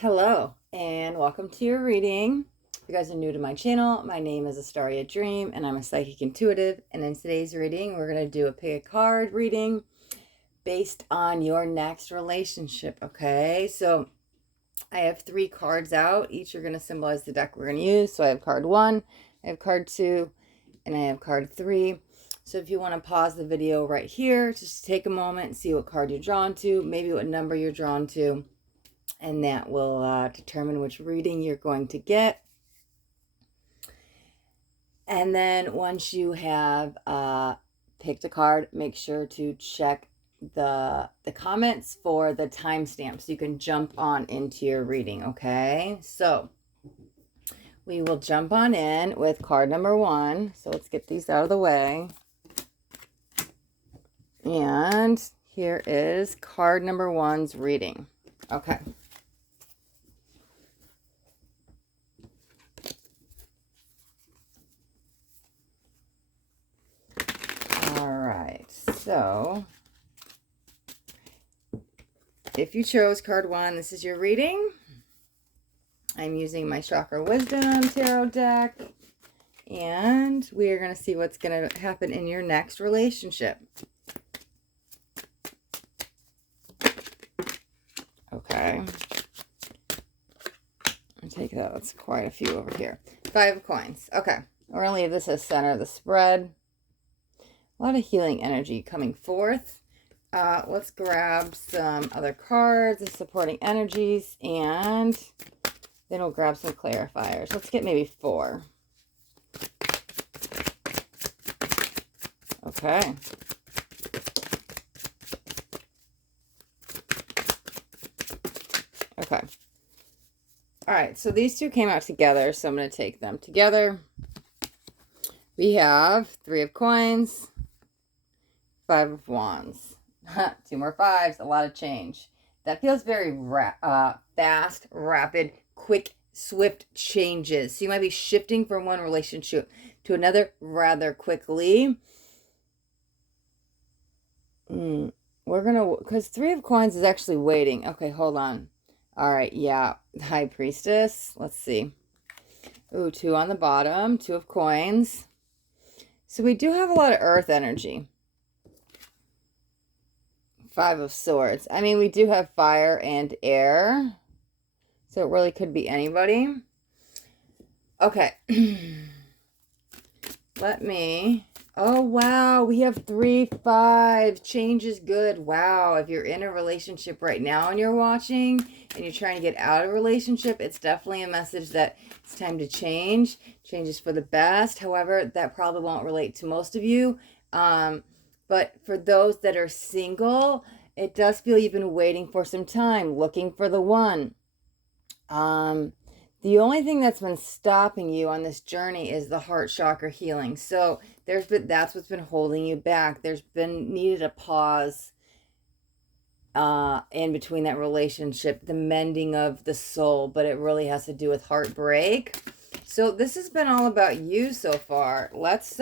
Hello and welcome to your reading. If you guys are new to my channel, my name is Astaria Dream and I'm a psychic intuitive, and in today's reading we're going to do a pick a card reading based on your next relationship. Okay, so I have 3 cards out. Each are going to symbolize the deck we're going to use. So I have card 1, I have card 2, and I have card 3. So if you want to pause the video right here, just take a moment and see what card you're drawn to, maybe what number you're drawn to, and that will determine which reading you're going to get. And then once you have picked a card, make sure to check the comments for the timestamp so you can jump on into your reading. Okay, so we will jump on in with card number 1. So let's get these out of the way. And here is card number 1's reading. Okay. So, if you chose card 1, this is your reading. I'm using my Chakra Wisdom Tarot deck, and we are going to see what's going to happen in your next relationship. Okay. I'll take that. That's quite a few over here. 5 of coins. Okay. We're going to leave this as center of the spread. A lot of healing energy coming forth. Let's grab some other cards and supporting energies, and then we'll grab some clarifiers. Let's get maybe 4. Okay. Okay. All right, so these 2 came out together, so I'm going to take them together. We have 3 of coins, 5 of wands. 2 more 5s, a lot of change. That feels very fast, rapid, quick, swift changes. So you might be shifting from one relationship to another rather quickly. We're going to, because 3 of coins is actually waiting. Okay, hold on. All right, yeah, High Priestess. Let's see. Ooh, 2 on the bottom, 2 of coins. So we do have a lot of earth energy. 5 of swords. I mean, we do have fire and air. So it really could be anybody. Okay. Let me... Oh, wow. We have 3 5. Change is good. Wow. If you're in a relationship right now and you're watching and you're trying to get out of a relationship, it's definitely a message that it's time to change. Change is for the best. However, that probably won't relate to most of you. But for those that are single, it does feel you've been waiting for some time, looking for the one. The only thing that's been stopping you on this journey is the heart chakra healing. So that's what's been holding you back. There's been needed a pause in between that relationship, the mending of the soul, but it really has to do with heartbreak. So this has been all about you so far. Let's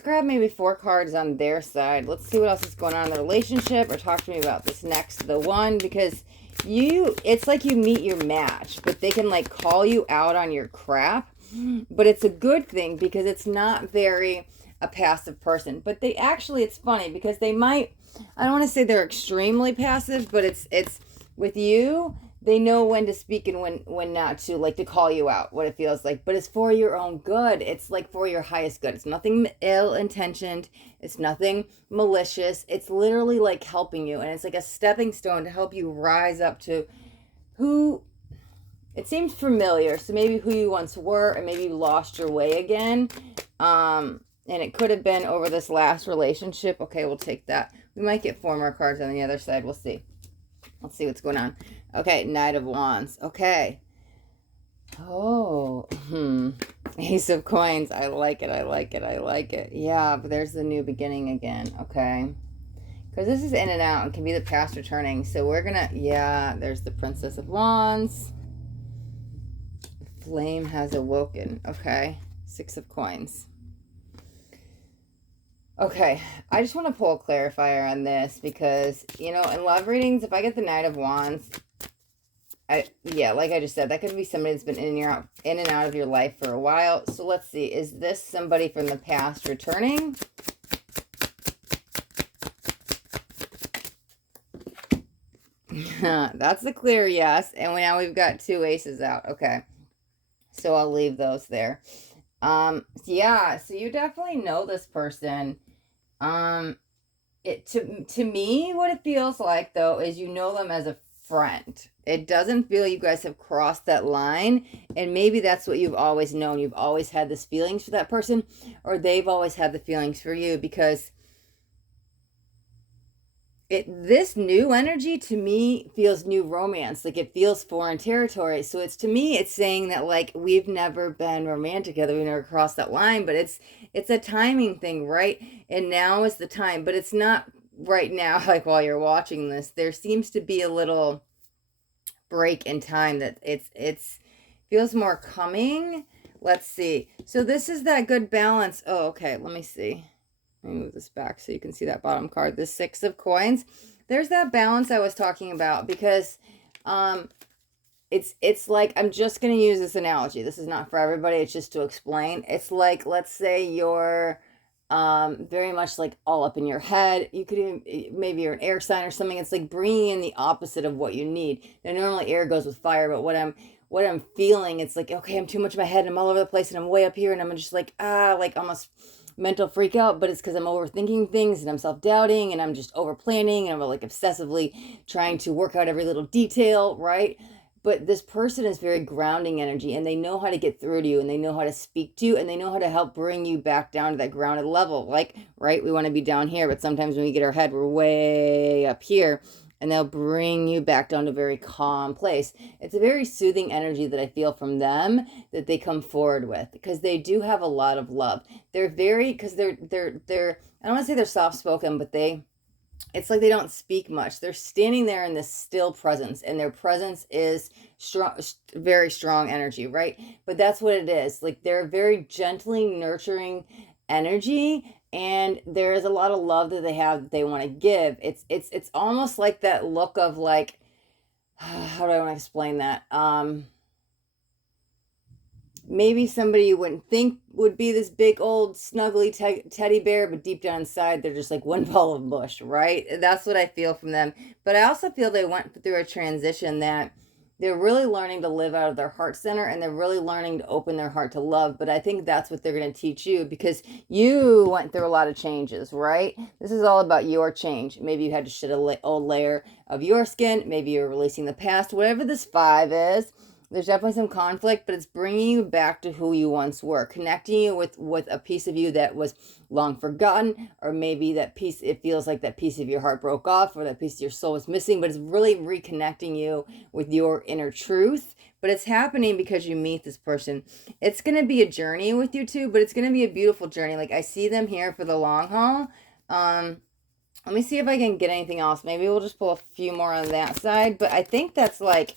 grab maybe 4 cards on their side. Let's see what else is going on in the relationship, or talk to me about this next, the one, because it's like you meet your match, but they can like call you out on your crap, but it's a good thing because it's not very a passive person. But they actually, it's funny because they might, I don't want to say they're extremely passive, but it's with you, they know when to speak and when not to, like to call you out, what it feels like. But it's for your own good. It's like for your highest good. It's nothing ill-intentioned. It's nothing malicious. It's literally like helping you. And it's like a stepping stone to help you rise up to who, it seems familiar. So maybe who you once were, and maybe you lost your way again. And it could have been over this last relationship. Okay, we'll take that. We might get 4 more cards on the other side. We'll see. Let's see what's going on. Okay, Knight of Wands. Okay. Oh, Ace of Coins. I like it, I like it, I like it. Yeah, but there's the new beginning again. Okay. Because this is in and out and can be the past returning. So we're going to, yeah, there's the Princess of Wands. Flame has awoken. Okay. 6 of Coins. Okay, I just want to pull a clarifier on this because, you know, in love readings, if I get the Knight of Wands, Yeah, like I just said, that could be somebody that's been in and out of your life for a while. So let's see, is this somebody from the past returning? That's a clear yes. And now we've got 2 aces out. Okay. So I'll leave those there. Yeah, so you definitely know this person. To me, what it feels like though is you know them as a friend. It doesn't feel you guys have crossed that line, and maybe that's what you've always known. You've always had this feelings for that person, or they've always had the feelings for you, because this new energy to me feels new romance. Like, it feels foreign territory. So it's, to me, it's saying that, like, we've never been romantic together, we never crossed that line, but it's a timing thing, right? And now is the time, but it's not right now. Like, while you're watching this, there seems to be a little break in time that it's feels more coming. Let's see. So this is that good balance. Oh, okay, let me see. Let me move this back so you can see that bottom card, the 6 of coins. There's that balance I was talking about, because it's like, I'm just going to use this analogy. This is not for everybody. It's just to explain. It's like, let's say you're very much like all up in your head. You could even, maybe you're an air sign or something. It's like bringing in the opposite of what you need. Now, normally air goes with fire, but what I'm feeling, it's like, okay, I'm too much in my head and I'm all over the place and I'm way up here and I'm just like, like almost mental freak out, but it's because I'm overthinking things and I'm self-doubting and I'm just over planning and I'm like obsessively trying to work out every little detail, right? But this person is very grounding energy, and they know how to get through to you, and they know how to speak to you, and they know how to help bring you back down to that grounded level. Like, right, we want to be down here, but sometimes when we get our head, we're way up here, and they'll bring you back down to a very calm place. It's a very soothing energy that I feel from them, that they come forward with, because they do have a lot of love. They're very, because they're I don't want to say they're soft-spoken, but it's like they don't speak much. They're standing there in this still presence, and their presence is strong, very strong energy, right? But that's what it is. Like, they're very gently nurturing energy, and there is a lot of love that they have that they want to give. It's almost like that look of, like, how do I want to explain that? Maybe somebody you wouldn't think would be this big old snuggly teddy bear, but deep down inside they're just like one ball of mush, right? That's what I feel from them. But I also feel they went through a transition, that they're really learning to live out of their heart center, and they're really learning to open their heart to love. But I think that's what they're going to teach you, because you went through a lot of changes, right? This is all about your change. Maybe you had to shed an old layer of your skin. Maybe you're releasing the past. Whatever this 5 is, there's definitely some conflict, but it's bringing you back to who you once were, connecting you with a piece of you that was long forgotten, or maybe that piece, it feels like that piece of your heart broke off, or that piece of your soul was missing, but it's really reconnecting you with your inner truth. But it's happening because you meet this person. It's going to be a journey with you too, but it's going to be a beautiful journey. Like, I see them here for the long haul. Let me see if I can get anything else. Maybe we'll just pull a few more on that side, but I think that's like...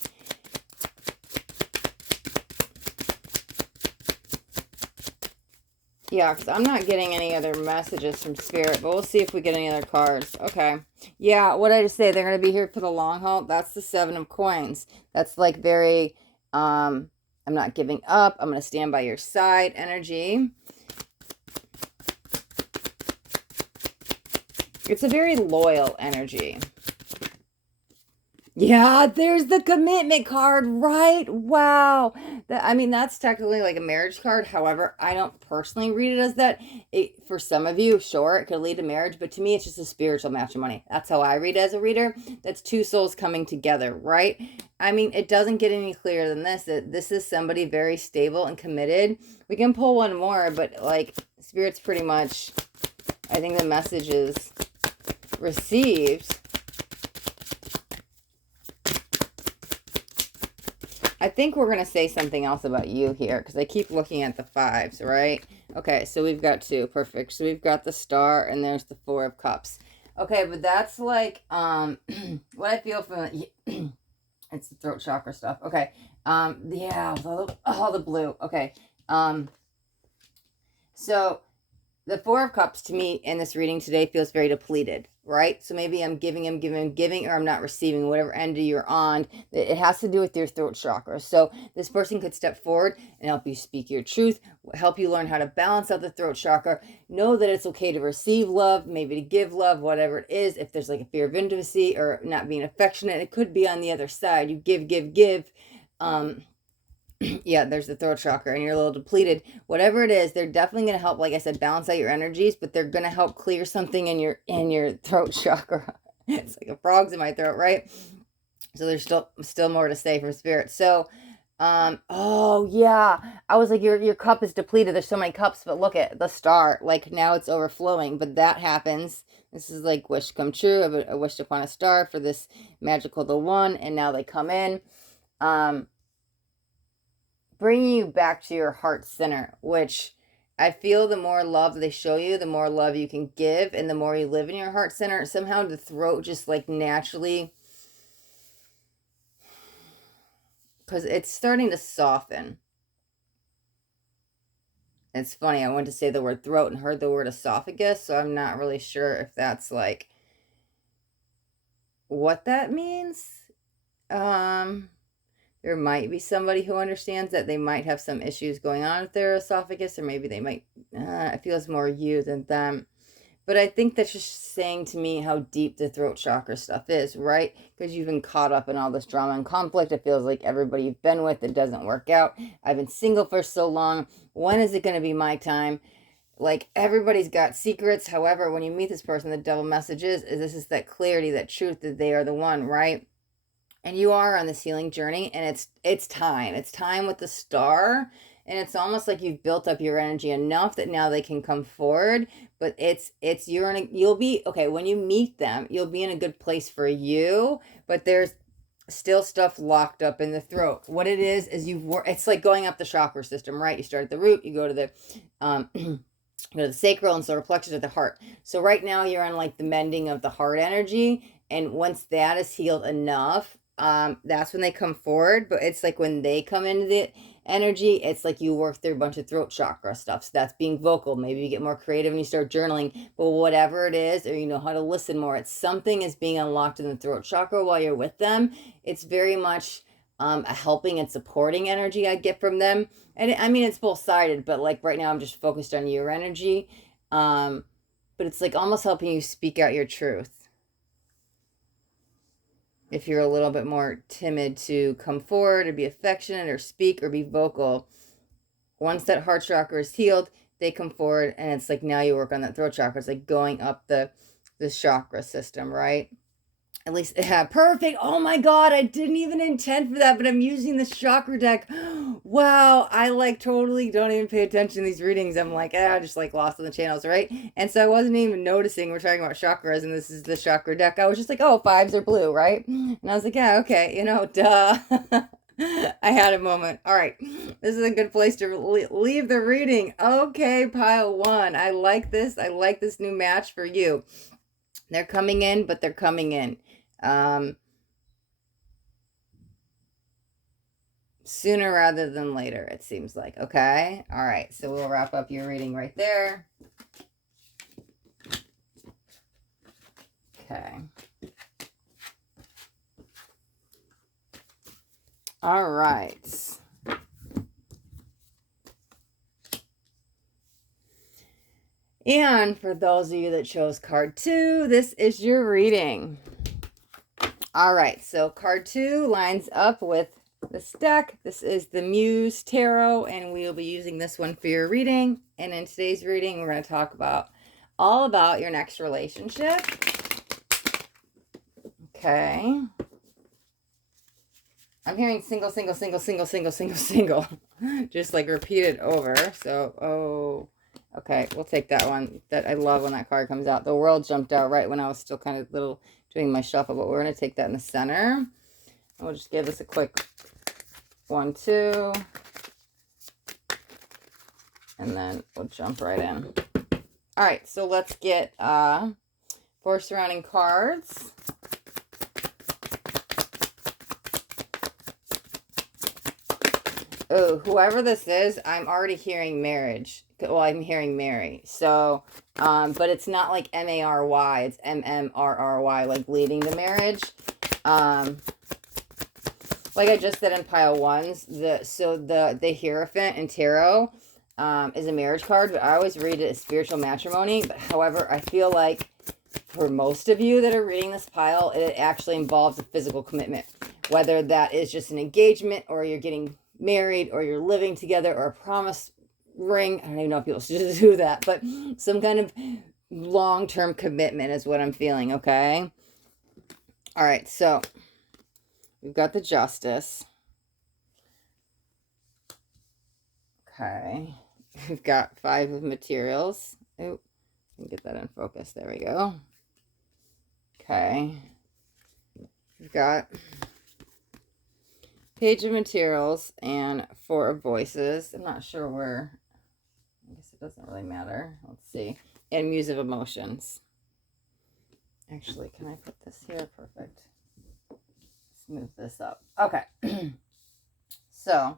Yeah, because I'm not getting any other messages from Spirit, but we'll see if we get any other cards. Okay. Yeah, what did I just say? They're going to be here for the long haul. That's the 7 of coins. That's like very, I'm not giving up. I'm going to stand by your side energy. It's a very loyal energy. Yeah, there's the commitment card, right? Wow. I mean, that's technically like a marriage card. However, I don't personally read it as that. For some of you, sure, it could lead to marriage, but to me, it's just a spiritual matrimony. That's how I read it as a reader. That's 2 souls coming together, right? I mean, it doesn't get any clearer than this. That this is somebody very stable and committed. We can pull one more, but like, Spirit's pretty much, I think the message is received. I think we're going to say something else about you here, because I keep looking at the 5s, right? Okay, so we've got 2. Perfect. So we've got the Star, and there's the 4 of Cups. Okay, but that's like, what I feel from, it's the throat chakra stuff. Okay, yeah, all the blue. Okay, so the Four of Cups to me in this reading today feels very depleted, right? So maybe I'm giving, or I'm not receiving, whatever end you're on. It has to do with your throat chakra. So this person could step forward and help you speak your truth, help you learn how to balance out the throat chakra. Know that it's okay to receive love, maybe to give love, whatever it is. If there's like a fear of intimacy or not being affectionate, it could be on the other side. You give. Yeah, there's the throat chakra and you're a little depleted. Whatever it is, they're definitely going to help, like I said, balance out your energies, but they're going to help clear something in your throat chakra. It's like a frog's in my throat, right? So there's still more to say from spirit. So oh yeah, I was like, your cup is depleted. There's so many cups, but look at the star, like now it's overflowing. But that happens. This is like wish come true. I wished upon a star for this magical the one, and now they come in. Bringing you back to your heart center, which I feel the more love they show you, the more love you can give, and the more you live in your heart center, somehow the throat just like naturally, because it's starting to soften. It's funny, I went to say the word throat and heard the word esophagus, so I'm not really sure if that's like what that means. There might be somebody who understands that they might have some issues going on with their esophagus, or maybe they might, it feels more you than them. But I think that's just saying to me how deep the throat chakra stuff is, right? Because you've been caught up in all this drama and conflict. It feels like everybody you've been with, it doesn't work out. I've been single for so long. When is it going to be my time? Like, everybody's got secrets. However, when you meet this person, the double message is this is that clarity, that truth, that they are the one, right? And you are on this healing journey, and it's time. It's time with the star, and it's almost like you've built up your energy enough that now they can come forward. But you'll be okay when you meet them. You'll be in a good place for you, but there's still stuff locked up in the throat. What it is it's like going up the chakra system, right? You start at the root, you go to the go to the sacral and solar plexus at the heart. So right now you're on like the mending of the heart energy, and once that is healed enough, that's when they come forward. But it's like when they come into the energy, it's like you work through a bunch of throat chakra stuff. So that's being vocal. Maybe you get more creative and you start journaling, but whatever it is, or you know how to listen more, it's something is being unlocked in the throat chakra while you're with them. It's very much a helping and supporting energy I get from them. And I mean, it's both sided, but like right now I'm just focused on your energy. But it's like almost helping you speak out your truth. If you're a little bit more timid to come forward or be affectionate or speak or be vocal, once that heart chakra is healed, they come forward, and it's like now you work on that throat chakra. It's like going up the chakra system, right? At least, yeah, perfect. Oh my God, I didn't even intend for that, but I'm using this chakra deck. Wow, I like totally don't even pay attention to these readings. I'm like, just like lost in the channels, right? And so I wasn't even noticing we're talking about chakras, and this is the chakra deck. I was just like, oh, fives are blue, right? And I was like, yeah, okay, duh. I had a moment. All right, this is a good place to leave the reading. Okay, pile one. I like this. I like this new match for you. They're coming in, but they're coming in. Sooner rather than later, it seems like. Okay, all right, so we'll wrap up your reading right there. Okay, all right. And for those of you that chose card 2, this is your reading. All right, so card 2 lines up with this deck. This is the Muse Tarot, and we will be using this one for your reading. And in today's reading, we're going to talk all about your next relationship. Okay. I'm hearing single, single, single, single, single, single, single. Just like repeated over. So, okay, we'll take that one. That I love when that card comes out. The world jumped out right when I was still kind of doing my shuffle, but we're going to take that in the center. We'll just give this a quick 1, 2. And then we'll jump right in. All right, so let's get 4 surrounding cards. Oh, whoever this is, I'm already hearing marriage. Well, I'm hearing Mary. So, but it's not like Mary, it's Mmrry, like leading the marriage. Like I just said in pile ones, the Hierophant in tarot is a marriage card, but I always read it as spiritual matrimony. But however, I feel like for most of you that are reading this pile, it actually involves a physical commitment, whether that is just an engagement or you're getting married or you're living together or a promise ring. I don't even know if people should do that, but some kind of long-term commitment is what I'm feeling. Okay. All right. So we've got the Justice. Okay. We've got 5 of materials. Oh, get that in focus. There we go. Okay. We've got Page of Materials and 4 of Voices. I'm not sure where. I guess it doesn't really matter. Let's see. And Muse of Emotions. Actually, can I put this here? Perfect. Let's move this up. Okay. So,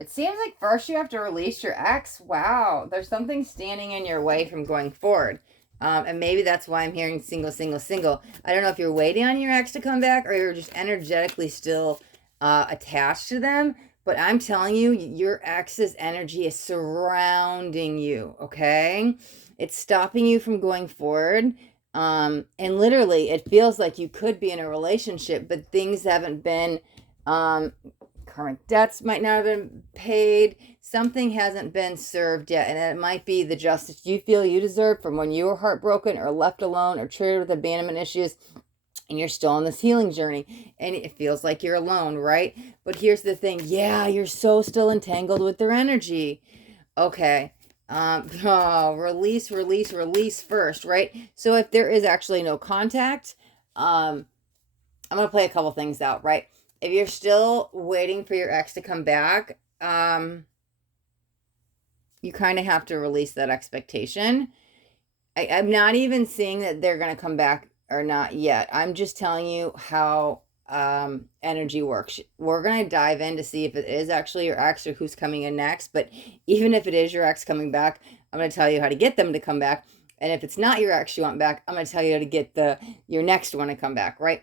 it seems like first you have to release your ex. Wow. There's something standing in your way from going forward. And maybe that's why I'm hearing single, single, single. I don't know if you're waiting on your ex to come back or you're just energetically still attached to them. But I'm telling you, your ex's energy is surrounding you, okay? It's stopping you from going forward. And literally, it feels like you could be in a relationship, but things haven't been... karmic debts might not have been paid. Something hasn't been served yet. And it might be the justice you feel you deserve from when you were heartbroken or left alone or triggered with abandonment issues. And you're still on this healing journey. And it feels like you're alone, right? But here's the thing. Yeah, you're so still entangled with their energy. Okay. Release first, right? So if there is actually no contact, I'm going to play a couple things out, right? If you're still waiting for your ex to come back, you kind of have to release that expectation. I'm not even seeing that they're going to come back or not yet. I'm just telling you how energy works. We're going to dive in to see if it is actually your ex or who's coming in next. But even if it is your ex coming back, I'm going to tell you how to get them to come back. And if it's not your ex you want back, I'm going to tell you how to get your next one to come back, right?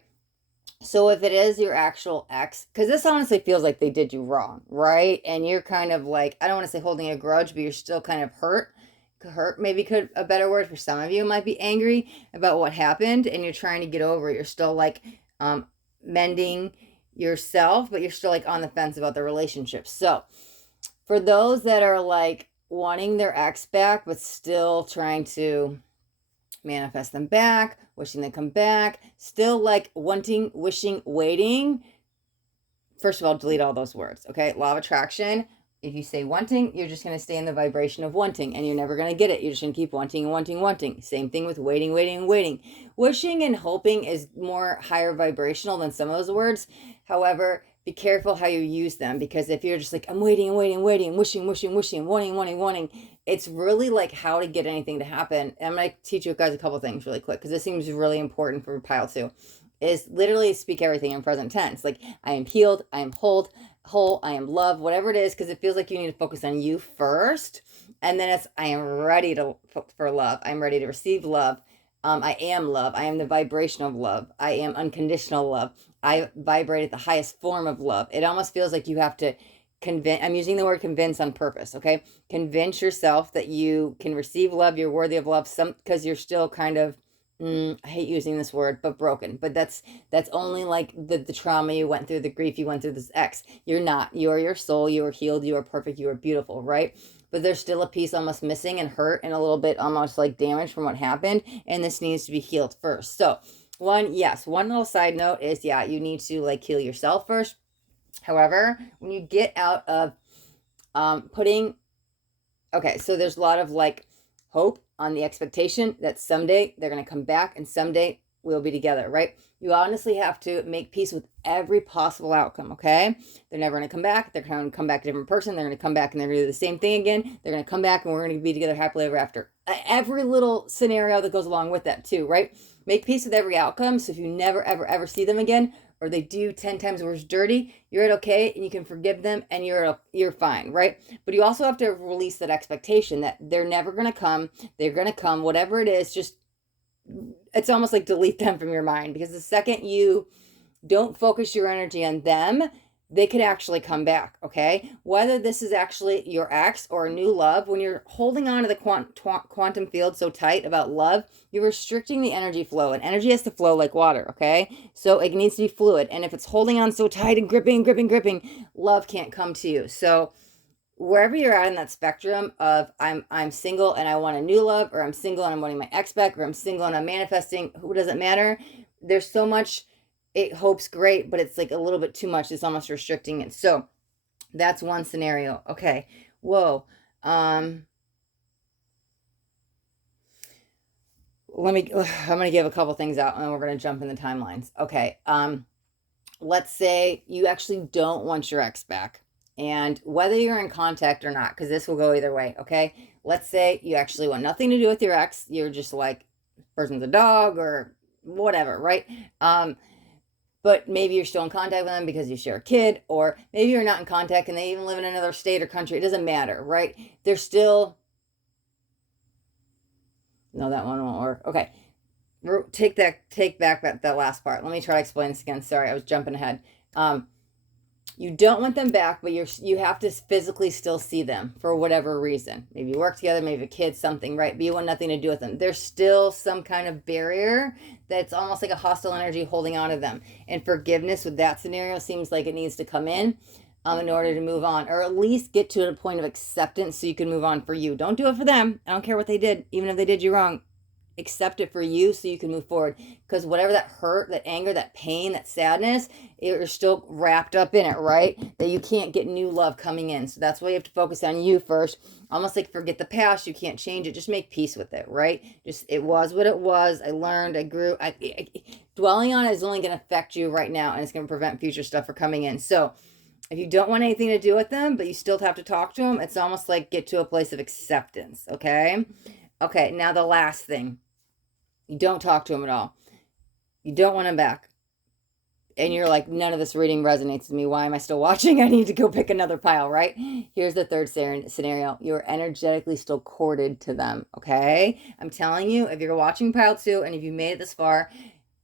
So if it is your actual ex, because this honestly feels like they did you wrong, right? And you're kind of like, I don't want to say holding a grudge, but you're still kind of hurt. Maybe a better word for some of you might be angry about what happened and you're trying to get over it. You're still like mending yourself, but you're still like on the fence about the relationship. So for those that are like wanting their ex back, but still trying to manifest them back, wishing they come back, still like wanting, wishing, waiting. First of all, delete all those words, okay? Law of attraction. If you say wanting, you're just going to stay in the vibration of wanting and you're never going to get it. You're just going to keep wanting and wanting, wanting. Same thing with waiting, waiting, and waiting. Wishing and hoping is more higher vibrational than some of those words. However, be careful how you use them, because if you're just like, I'm waiting and waiting and waiting, wishing, wishing, wishing, wanting, wanting, wanting, it's really like how to get anything to happen. And I'm going to teach you guys a couple things really quick, because this seems really important for pile 2, is literally speak everything in present tense. Like, I am healed, I am whole, I am loved, whatever it is, because it feels like you need to focus on you first. And then it's, I am ready for love. I'm ready to receive love. I am love. I am the vibration of love. I am unconditional love. I vibrate at the highest form of love. It almost feels like you have to convince, I'm using the word convince on purpose, okay? Convince yourself that you can receive love, you're worthy of love, because you're still kind of, I hate using this word, but broken. But that's only like the trauma you went through, the grief you went through, this ex. You're not. You are your soul. You are healed. You are perfect. You are beautiful, right? But there's still a piece almost missing and hurt and a little bit almost like damage from what happened. And this needs to be healed first. So one little side note is, yeah, you need to like heal yourself first. However, when you get out of okay, so there's a lot of like hope on the expectation that someday they're going to come back and someday we'll be together, right? You honestly have to make peace with every possible outcome, okay? They're never going to come back. They're going to come back a different person. They're going to come back and they're going to do the same thing again. They're going to come back and we're going to be together happily ever after. Every little scenario that goes along with that too, right? Make peace with every outcome. So if you never, ever, ever see them again, or they do 10 times worse dirty, you're at okay and you can forgive them and you're fine, right? But you also have to release that expectation that they're never going to come. They're going to come, whatever it is, just, it's almost like delete them from your mind, because the second you don't focus your energy on them, they could actually come back, okay? Whether this is actually your ex or a new love, when you're holding on to the quantum field so tight about love, you're restricting the energy flow, and energy has to flow like water, okay? So it needs to be fluid, and if it's holding on so tight and gripping, love can't come to you. So wherever you're at in that spectrum of I'm single and I want a new love, or I'm single and I'm wanting my ex back, or I'm single and I'm manifesting, who doesn't matter? There's so much. It hope's great, but it's like a little bit too much. It's almost restricting it. So that's one scenario. Okay. Whoa. I'm going to give a couple things out and then we're going to jump in the timelines. Okay. Let's say you actually don't want your ex back, and whether you're in contact or not, because this will go either way. Okay. Let's say you actually want nothing to do with your ex. You're just like, person's a dog or whatever, right? But maybe you're still in contact with them because you share a kid, or maybe you're not in contact and they even live in another state or country. It doesn't matter, right? They're still, no, that one won't work. Okay. Take back that last part. Let me try to explain this again. Sorry, I was jumping ahead. You don't want them back, but you have to physically still see them for whatever reason. Maybe you work together, maybe a kid, something, right? But you want nothing to do with them. There's still some kind of barrier that's almost like a hostile energy holding on to them. And forgiveness with that scenario seems like it needs to come in order to move on, or at least get to a point of acceptance so you can move on for you. Don't do it for them. I don't care what they did, even if they did you wrong. Accept it for you so you can move forward, because whatever that hurt, that anger, that pain, that sadness, you're still wrapped up in it, right? That you can't get new love coming in. So that's why you have to focus on you first. Almost like forget the past. You can't change it. Just make peace with it, right? Just, it was what it was. I learned, I grew. Dwelling on it is only going to affect you right now, and it's going to prevent future stuff from coming in. So if you don't want anything to do with them, but you still have to talk to them, it's almost like get to a place of acceptance, okay? Okay, now the last thing. You don't talk to him at all. You don't want him back. And you're like, none of this reading resonates with me. Why am I still watching? I need to go pick another pile, right? Here's the third scenario. You're energetically still corded to them, okay? I'm telling you, if you're watching pile 2 and if you made it this far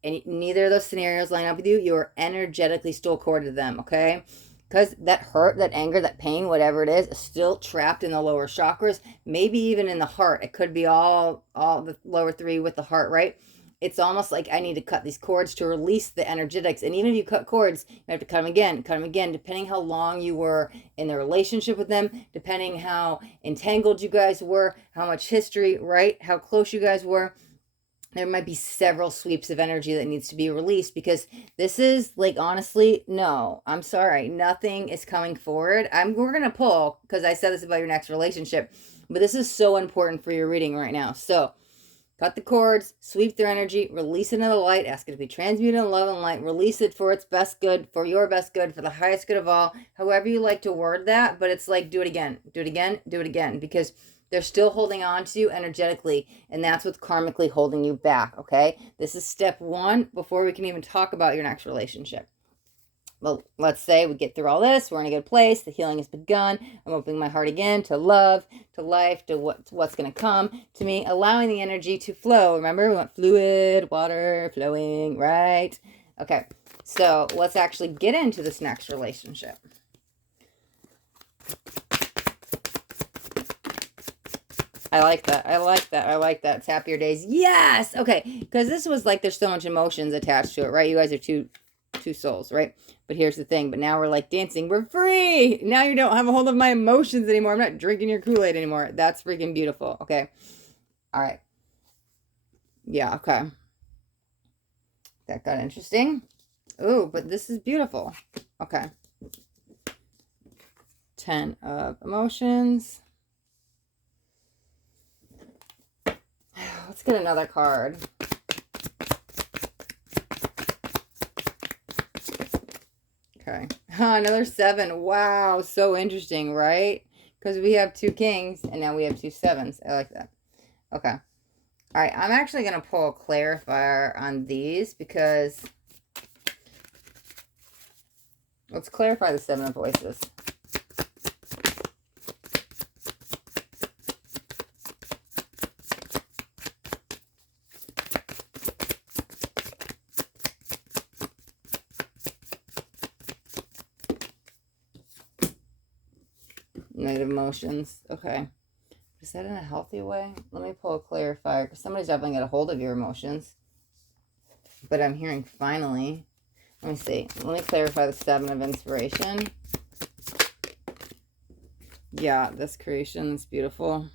and neither of those scenarios line up with you, you're energetically still corded to them, okay? Because that hurt, that anger, that pain, whatever it is still trapped in the lower chakras, maybe even in the heart. It could be all the lower 3 with the heart, right? It's almost like I need to cut these cords to release the energetics. And even if you cut cords, you have to cut them again, depending how long you were in the relationship with them, depending how entangled you guys were, how much history, right? How close you guys were. There might be several sweeps of energy that needs to be released, because this is like, honestly, no, I'm sorry. Nothing is coming forward. We're going to pull, because I said this about your next relationship, but this is so important for your reading right now. So cut the cords, sweep their energy, release it into the light, ask it to be transmuted in love and light, release it for its best good, for your best good, for the highest good of all, however you like to word that. But it's like, do it again, because they're still holding on to you energetically, and that's what's karmically holding you back, okay? This is step 1 before we can even talk about your next relationship. Well, let's say we get through all this. We're in a good place. The healing has begun. I'm opening my heart again to love, to life, to what's going to come to me, allowing the energy to flow. Remember, we want fluid, water, flowing, right? Okay, so let's actually get into this next relationship. I like that. It's happier days. Yes. Okay. Because this was like, there's so much emotions attached to it, right? You guys are two souls, right? But here's the thing. But now we're like dancing. We're free. Now you don't have a hold of my emotions anymore. I'm not drinking your Kool-Aid anymore. That's freaking beautiful. Okay. All right. Yeah. Okay. That got interesting. Ooh, but this is beautiful. Okay. 10 of emotions. Let's get another card. Okay. Another 7. Wow. So interesting, right? Because we have 2 kings and now we have 2 sevens. I like that. Okay. All right. I'm actually going to pull a clarifier on these, because Let's clarify the Seven of Voices. Negative emotions. Okay. Is that in a healthy way? Let me pull a clarifier, because somebody's definitely got a hold of your emotions. But I'm hearing finally. Let me see. Let me clarify the Seven of Inspiration. Yeah, this creation is beautiful.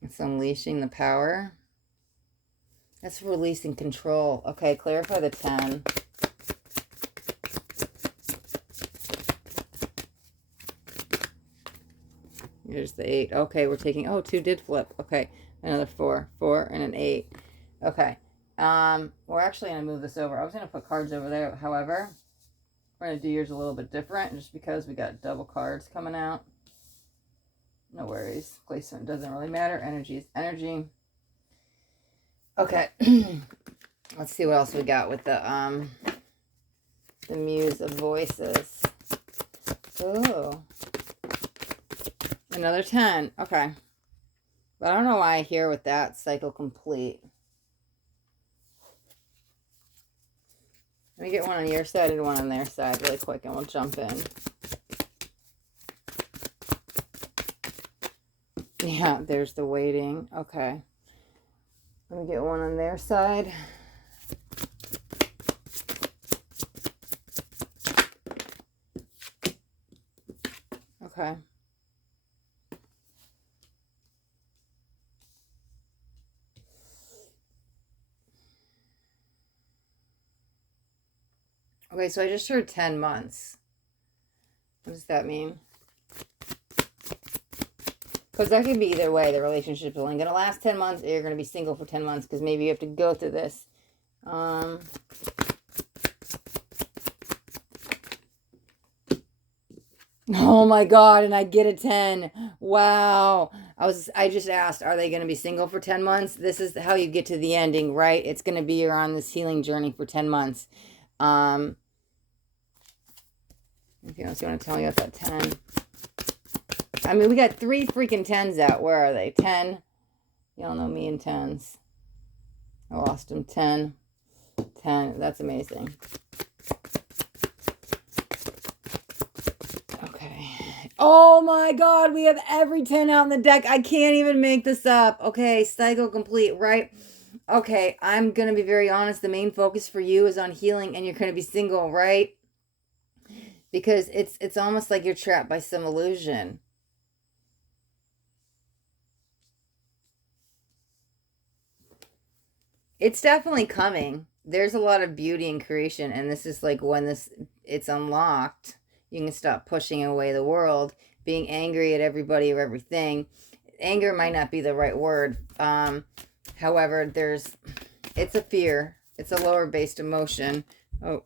It's unleashing the power. That's releasing control. Okay, clarify the 10. Here's the 8. Okay, we're taking, oh, 2 did flip. Okay, another 4. 4 and an 8. Okay. We're actually going to move this over. I was going to put cards over there. However, we're going to do yours a little bit different just because we got double cards coming out. No worries. Placement doesn't really matter. Energy is energy. Okay. Let's see what else we got with the Muse of Voices. Oh. Another 10. Okay. But I don't know why I hear with that cycle complete. Let me get one on your side and one on their side really quick, and we'll jump in. Yeah, there's the waiting. Okay. Let me get one on their side. Okay. Okay, so I just heard 10 months. What does that mean? Because that could be either way. The relationship's only going to last 10 months, or you're going to be single for 10 months because maybe you have to go through this. Oh my God, and I get a 10. Wow. I just asked, are they going to be single for 10 months? This is how you get to the ending, right? It's going to be you're on this healing journey for 10 months. Anything else you want to tell me about that 10? I mean, we got 3 freaking 10s out. Where are they? 10. Y'all know me and 10s. I lost them. 10. 10. That's amazing. Okay. Oh my God. We have every 10 out in the deck. I can't even make this up. Okay. Cycle complete, right? Okay. I'm going to be very honest. The main focus for you is on healing, and you're going to be single, right? Because it's almost like you're trapped by some illusion. It's definitely coming. There's a lot of beauty and creation, and this is like when it's unlocked, you can stop pushing away the world, being angry at everybody or everything. Anger might not be the right word. However, it's a fear. It's a lower based emotion. Oh,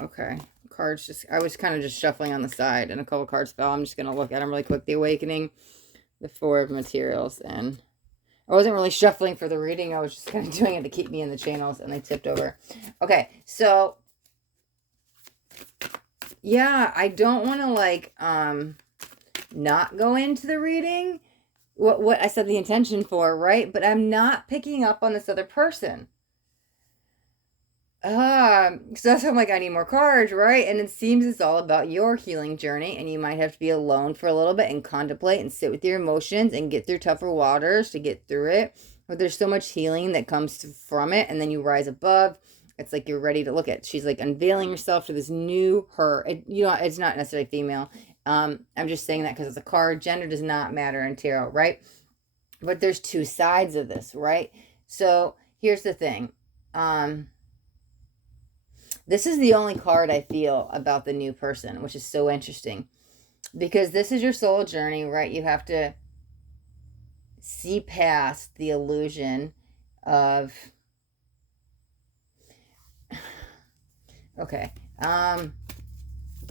okay. Cards I was kind of just shuffling on the side, and a couple cards fell. I'm just going to look at them really quick. The Awakening, the 4 of Materials, and I wasn't really shuffling for the reading. I was just kind of doing it to keep me in the channels, and they tipped over. Okay, so yeah, I don't want to like not go into the reading. What I said the intention for, right? But I'm not picking up on this other person. So that's why I'm like, I need more cards, right? And it seems it's all about your healing journey, and you might have to be alone for a little bit and contemplate and sit with your emotions and get through tougher waters to get through it. But there's so much healing that comes from it, and then you rise above. It's like you're ready to look at. She's like unveiling herself to this new her. It's not necessarily female. I'm just saying that because it's a card. Gender does not matter in tarot, right? But there's 2 sides of this, right? So here's the thing. This is the only card I feel about the new person, which is so interesting. Because this is your soul journey, right? You have to see past the illusion of... Okay. I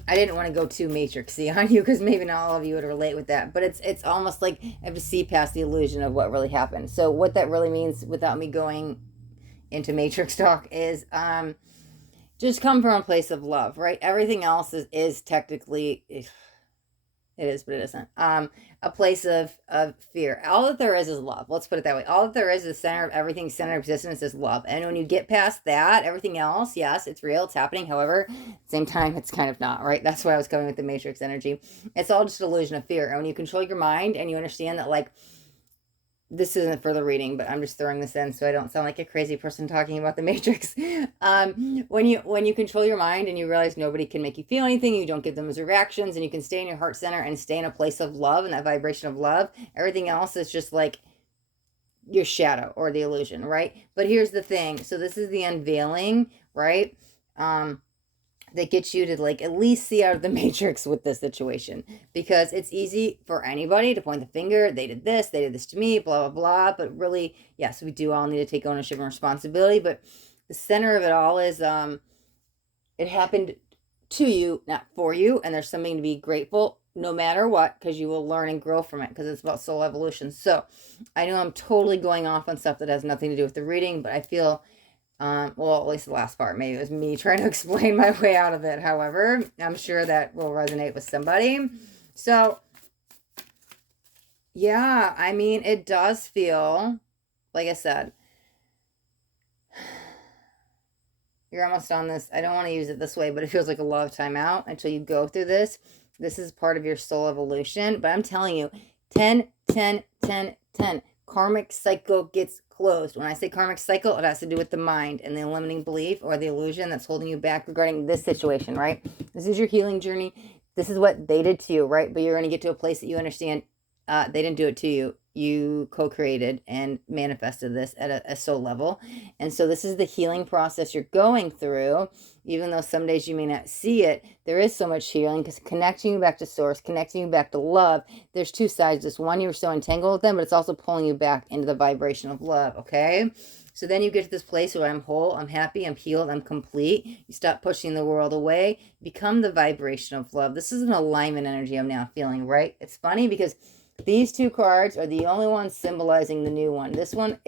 didn't want to go too matrixy on you, because maybe not all of you would relate with that. But it's almost like I have to see past the illusion of what really happened. So what that really means, without me going into matrix talk, is... just come from a place of love, right? Everything else is technically, it is, but it isn't. A place of fear. All that there is love. Let's put it that way. All that there is the center of everything, center of existence is love. And when you get past that, everything else, yes, it's real, it's happening. However, at the same time, it's kind of not, right? That's why I was going with the matrix energy. It's all just an illusion of fear. And when you control your mind and you understand that, like, this isn't for the reading, but I'm just throwing this in so I don't sound like a crazy person talking about the matrix. When you control your mind and you realize nobody can make you feel anything, you don't give them as reactions, and you can stay in your heart center and stay in a place of love and that vibration of love, everything else is just like your shadow or the illusion, right? But here's the thing. So this is the unveiling, right? That gets you to, like, at least see out of the matrix with this situation, because it's easy for anybody to point the finger. They did this to me, blah, blah, blah. But really, yes, we do all need to take ownership and responsibility. But the center of it all is, it happened to you, not for you. And there's something to be grateful no matter what, because you will learn and grow from it, because it's about soul evolution. So I know I'm totally going off on stuff that has nothing to do with the reading, but I feel, well, at least the last part, maybe it was me trying to explain my way out of it. However, I'm sure that will resonate with somebody. So, yeah, I mean, it does feel, like I said, you're almost on this. I don't want to use it this way, but it feels like a lot of time out until you go through this. This is part of your soul evolution. But I'm telling you, 10, 10, 10, 10. Karmic cycle gets closed. When I say karmic cycle, it has to do with the mind and the limiting belief or the illusion that's holding you back regarding this situation, right? This is your healing journey. This is what they did to you, right? But you're going to get to a place that you understand they didn't do it to you. You co-created and manifested this at a soul level. And so this is the healing process you're going through. Even though some days you may not see it, there is so much healing, because connecting you back to source, connecting you back to love, there's two sides. This one, you're so entangled with them, but it's also pulling you back into the vibration of love, okay? So then you get to this place where I'm whole, I'm happy, I'm healed, I'm complete. You stop pushing the world away, become the vibration of love. This is an alignment energy I'm now feeling, right? It's funny because these two cards are the only ones symbolizing the new one. This one,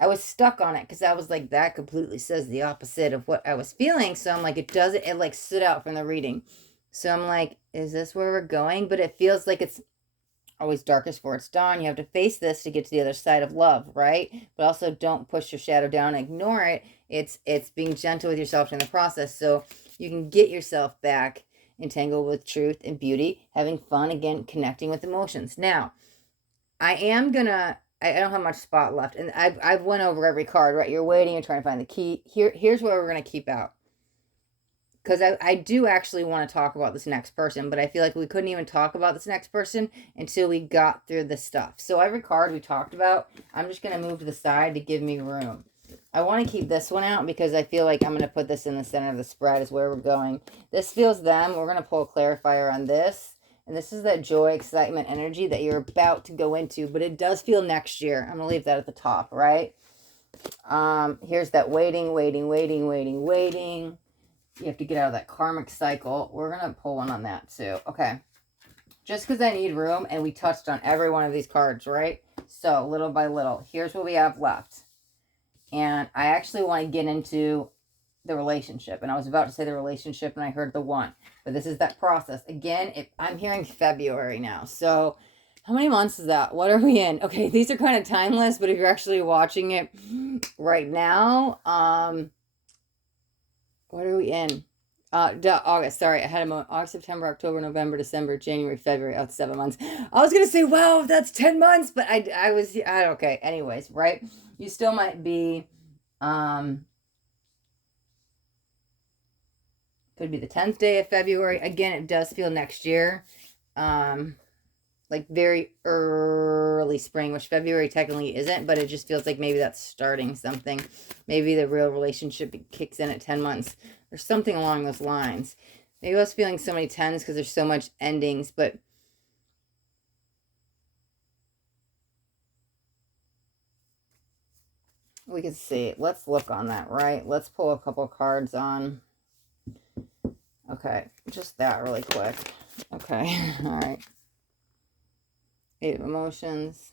I was stuck on it because I was like, that completely says the opposite of what I was feeling. So I'm like, it like stood out from the reading. So I'm like, is this where we're going? But it feels like it's always darkest before it's dawn. You have to face this to get to the other side of love, right? But also don't push your shadow down and ignore it. It's being gentle with yourself in the process so you can get yourself back entangled with truth and beauty, having fun again, connecting with emotions. Now, I don't have much spot left, and I've went over every card, right? You're waiting and trying to find the key. Here's what we're going to keep out, because I do actually want to talk about this next person, but I feel like we couldn't even talk about this next person until we got through this stuff. So every card we talked about, I'm just going to move to the side to give me room. I want to keep this one out because I feel like I'm going to put this in the center of the spread is where we're going. This feels them. We're going to pull a clarifier on this. And this is that joy, excitement, energy that you're about to go into. But it does feel next year. I'm going to leave that at the top, right? Here's that waiting. You have to get out of that karmic cycle. We're going to pull one on that too. Okay. Just because I need room, and we touched on every one of these cards, right? So little by little, here's what we have left. And I actually want to get into the relationship. And I was about to say the relationship, and I heard the one. But this is that process. Again, I'm hearing February now. So how many months is that? What are we in? Okay, these are kind of timeless, but if you're actually watching it right now, what are we in? August, sorry, I had a August, September, October, November, December, January, February. Oh, it's 7 months. I was gonna say, wow, that's 10 months, but okay. Anyways, right? You still might be, could be the 10th day of February. Again, it does feel next year, like very early spring, which February technically isn't, but it just feels like maybe that's starting something. Maybe the real relationship kicks in at 10 months. Or something along those lines. Maybe I was feeling so many 10s because there's so much endings, but we can see. Let's look on that, right? Let's pull a couple cards on. Okay, just that really quick. Okay, all right. 8 of emotions.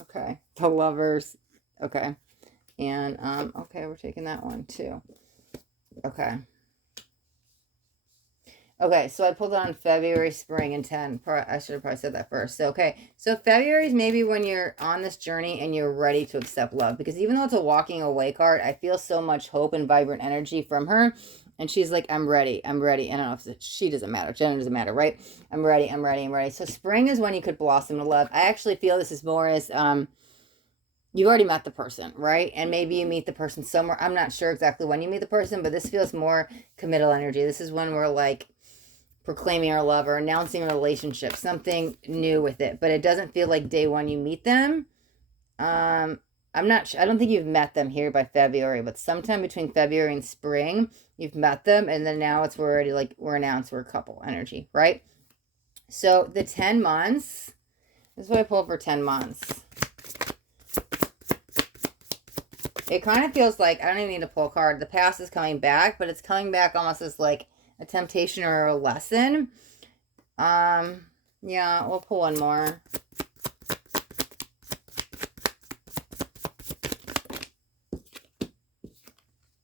Okay, the lovers. Okay. And, okay, we're taking that one too. Okay. Okay, so I pulled on February, spring, and 10. I should have probably said that first. So, okay. So February is maybe when you're on this journey and you're ready to accept love. Because even though it's a walking away card, I feel so much hope and vibrant energy from her. And she's like, I'm ready. I'm ready. And I don't know if she doesn't matter. Gender doesn't matter, right? I'm ready. I'm ready. I'm ready. So spring is when you could blossom to love. I actually feel this is more as, you've already met the person, right? And maybe you meet the person somewhere. I'm not sure exactly when you meet the person, but this feels more committal energy. This is when we're like, proclaiming our love or announcing a relationship, something new with it. But it doesn't feel like day one you meet them. I'm not sure. I don't think you've met them here by February, but sometime between February and spring, you've met them. And then now it's already like we're announced we're a couple energy, right? So the 10 months, this is what I pulled for 10 months. It kind of feels like, I don't even need to pull a card. The past is coming back, but it's coming back almost as like a temptation or a lesson. Yeah, we'll pull one more.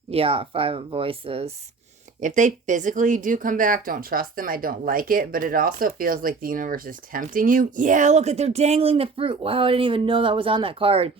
Yeah, 5 of Voices. If they physically do come back, don't trust them. I don't like it, but it also feels like the universe is tempting you. Yeah, look at, they're dangling the fruit. Wow, I didn't even know that was on that card.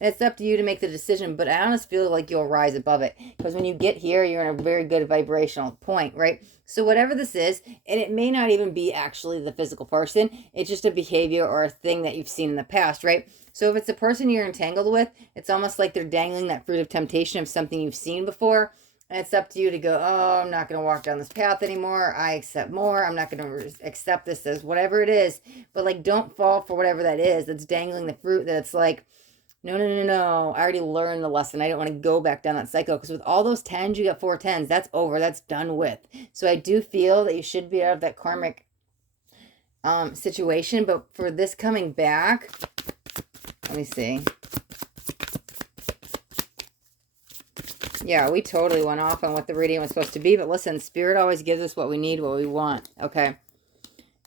It's up to you to make the decision, but I honestly feel like you'll rise above it. Because when you get here, you're in a very good vibrational point, right? So whatever this is, and it may not even be actually the physical person, it's just a behavior or a thing that you've seen in the past, right? So if it's a person you're entangled with, it's almost like they're dangling that fruit of temptation of something you've seen before. And it's up to you to go, oh, I'm not going to walk down this path anymore. I accept more. I'm not going to accept this as whatever it is. But like, don't fall for whatever that is that's dangling the fruit that's like, no, no, no, no. I already learned the lesson. I don't want to go back down that cycle. Because with all those 10s, you got 4 10s. That's over. That's done with. So I do feel that you should be out of that karmic situation. But for this coming back, let me see. Yeah, we totally went off on what the reading was supposed to be. But listen, Spirit always gives us what we need, what we want. Okay.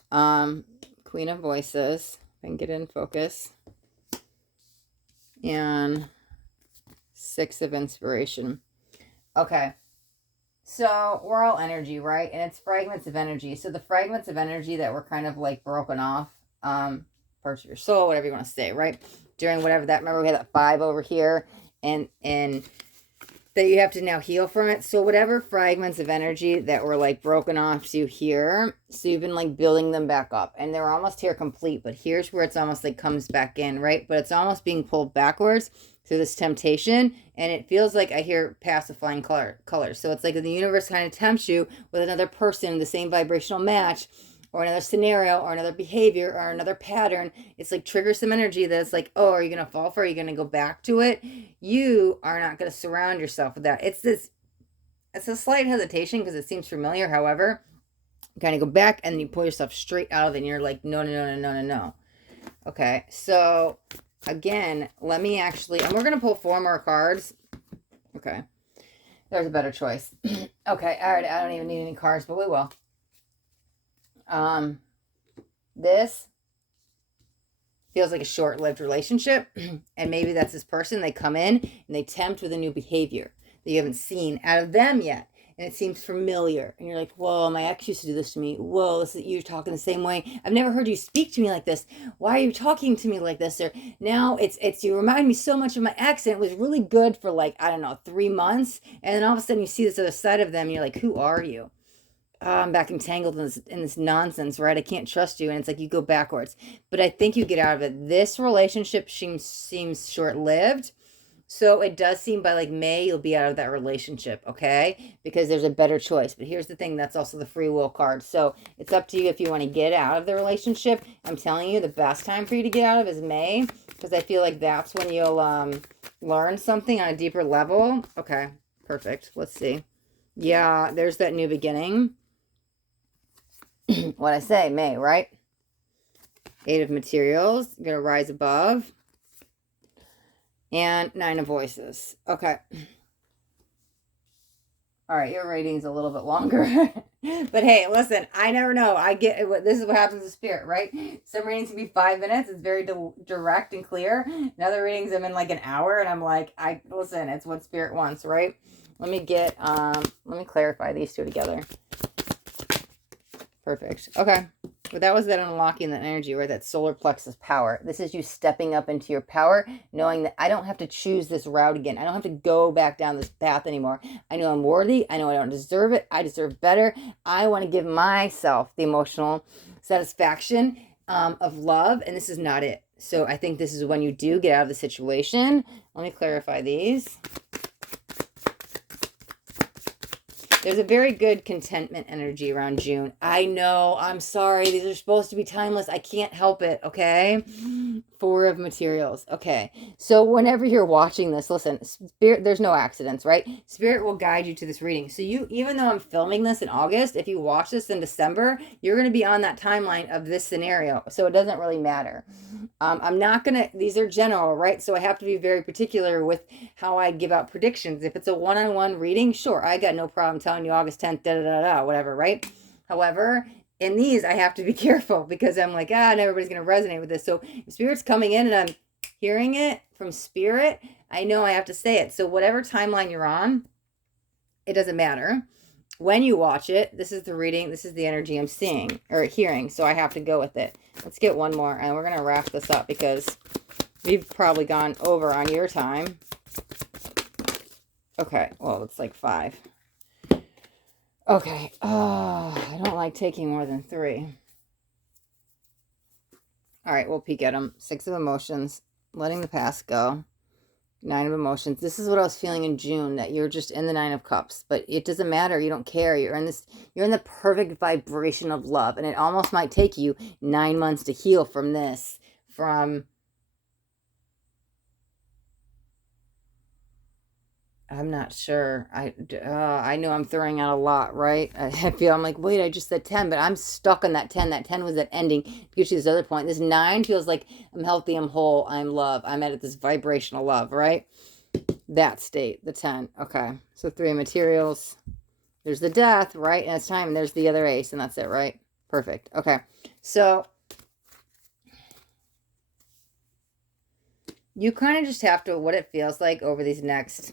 Queen of Voices. If I can get in focus. And 6 of Inspiration. Okay. So we're all energy, right? And it's fragments of energy. So the fragments of energy that were kind of like broken off, parts of your soul, whatever you want to say, right? During whatever that, remember we had that 5 over here, and that you have to now heal from it. So whatever fragments of energy that were like broken off to here, so you've been like building them back up, and they're almost here complete, but here's where it's almost like comes back in, right? But it's almost being pulled backwards through this temptation, and it feels like I hear pacifying colors. So it's like the universe kind of tempts you with another person in the same vibrational match, or another scenario, or another behavior, or another pattern. It's like triggers some energy that's like, oh, are you going to fall for it? Are you going to go back to it? You are not going to surround yourself with that. It's a slight hesitation because it seems familiar. However, you kind of go back and you pull yourself straight out of it and you're like, no, no, no, no, no, no, no. Okay, so again, let me actually, and we're going to pull 4 more cards. Okay, there's a better choice. Okay, all right, I don't even need any cards, but we will. This feels like a short-lived relationship, and maybe that's this person. They come in and they tempt with a new behavior that you haven't seen out of them yet, and it seems familiar, and you're like, whoa, my ex used to do this to me. Whoa, you're talking the same way. I've never heard you speak to me like this. Why are you talking to me like this? Or now it's you remind me so much of my ex, and it was really good for like, I don't know, 3 months, and then all of a sudden you see this other side of them, and you're like, who are you? I'm back entangled in this nonsense, right? I can't trust you. And it's like you go backwards. But I think you get out of it. This relationship seems short-lived. So it does seem by like May, you'll be out of that relationship, okay? Because there's a better choice. But here's the thing, that's also the free will card. So it's up to you if you want to get out of the relationship. I'm telling you, the best time for you to get out of is May. Because I feel like that's when you'll learn something on a deeper level. Okay, perfect. Let's see. Yeah, there's that new beginning. What I say, May, right? 8 of Materials, you're going to rise above. And 9 of Voices. Okay. All right, your rating's a little bit longer. But hey, listen, I never know. This is what happens with spirit, right? Some readings can be 5 minutes. It's very direct and clear. And other readings I'm in like an hour, and I'm like, listen, it's what spirit wants, right? Let me clarify these two together. Perfect. Okay. But that was that unlocking that energy, right? That solar plexus power. This is you stepping up into your power, knowing that I don't have to choose this route again. I don't have to go back down this path anymore. I know I'm worthy. I know I don't deserve it. I deserve better. I want to give myself the emotional satisfaction of love, and this is not it. So I think this is when you do get out of the situation. Let me clarify these. There's a very good contentment energy around June. I know, I'm sorry. These are supposed to be timeless. I can't help it, okay? 4 of materials. Okay. So whenever you're watching this, listen, spirit, there's no accidents, right? Spirit will guide you to this reading. So even though I'm filming this in August, if you watch this in December, you're going to be on that timeline of this scenario. So it doesn't really matter. I'm not going to, these are general, right? So I have to be very particular with how I give out predictions. If it's a one-on-one reading, sure, I got no problem telling you August 10th, whatever, right? However, in these, I have to be careful because I'm like, not everybody's going to resonate with this. So if Spirit's coming in and I'm hearing it from Spirit, I know I have to say it. So whatever timeline you're on, it doesn't matter. When you watch it, this is the reading, this is the energy I'm seeing or hearing, so I have to go with it. Let's get one more, and we're going to wrap this up because we've probably gone over on your time. Okay, well, it's like 5. Okay, I don't like taking more than 3. All right, we'll peek at them. 6 of emotions, letting the past go. 9 of emotions. This is what I was feeling in June, that you're just in the 9 of cups, but it doesn't matter. You don't care. You're in the perfect vibration of love, and it almost might take you 9 months to heal from this, I'm not sure. I know I'm throwing out a lot, right? I'm like, wait, I just said 10, but I'm stuck on that 10. That 10 was that ending. To get you this other point, this 9 feels like I'm healthy, I'm whole, I'm love. I'm at this vibrational love, right? That state, the 10. Okay, so 3 materials. There's the death, right? And it's time, and there's the other ace, and that's it, right? Perfect. Okay, so you kind of just have to, what it feels like over these next...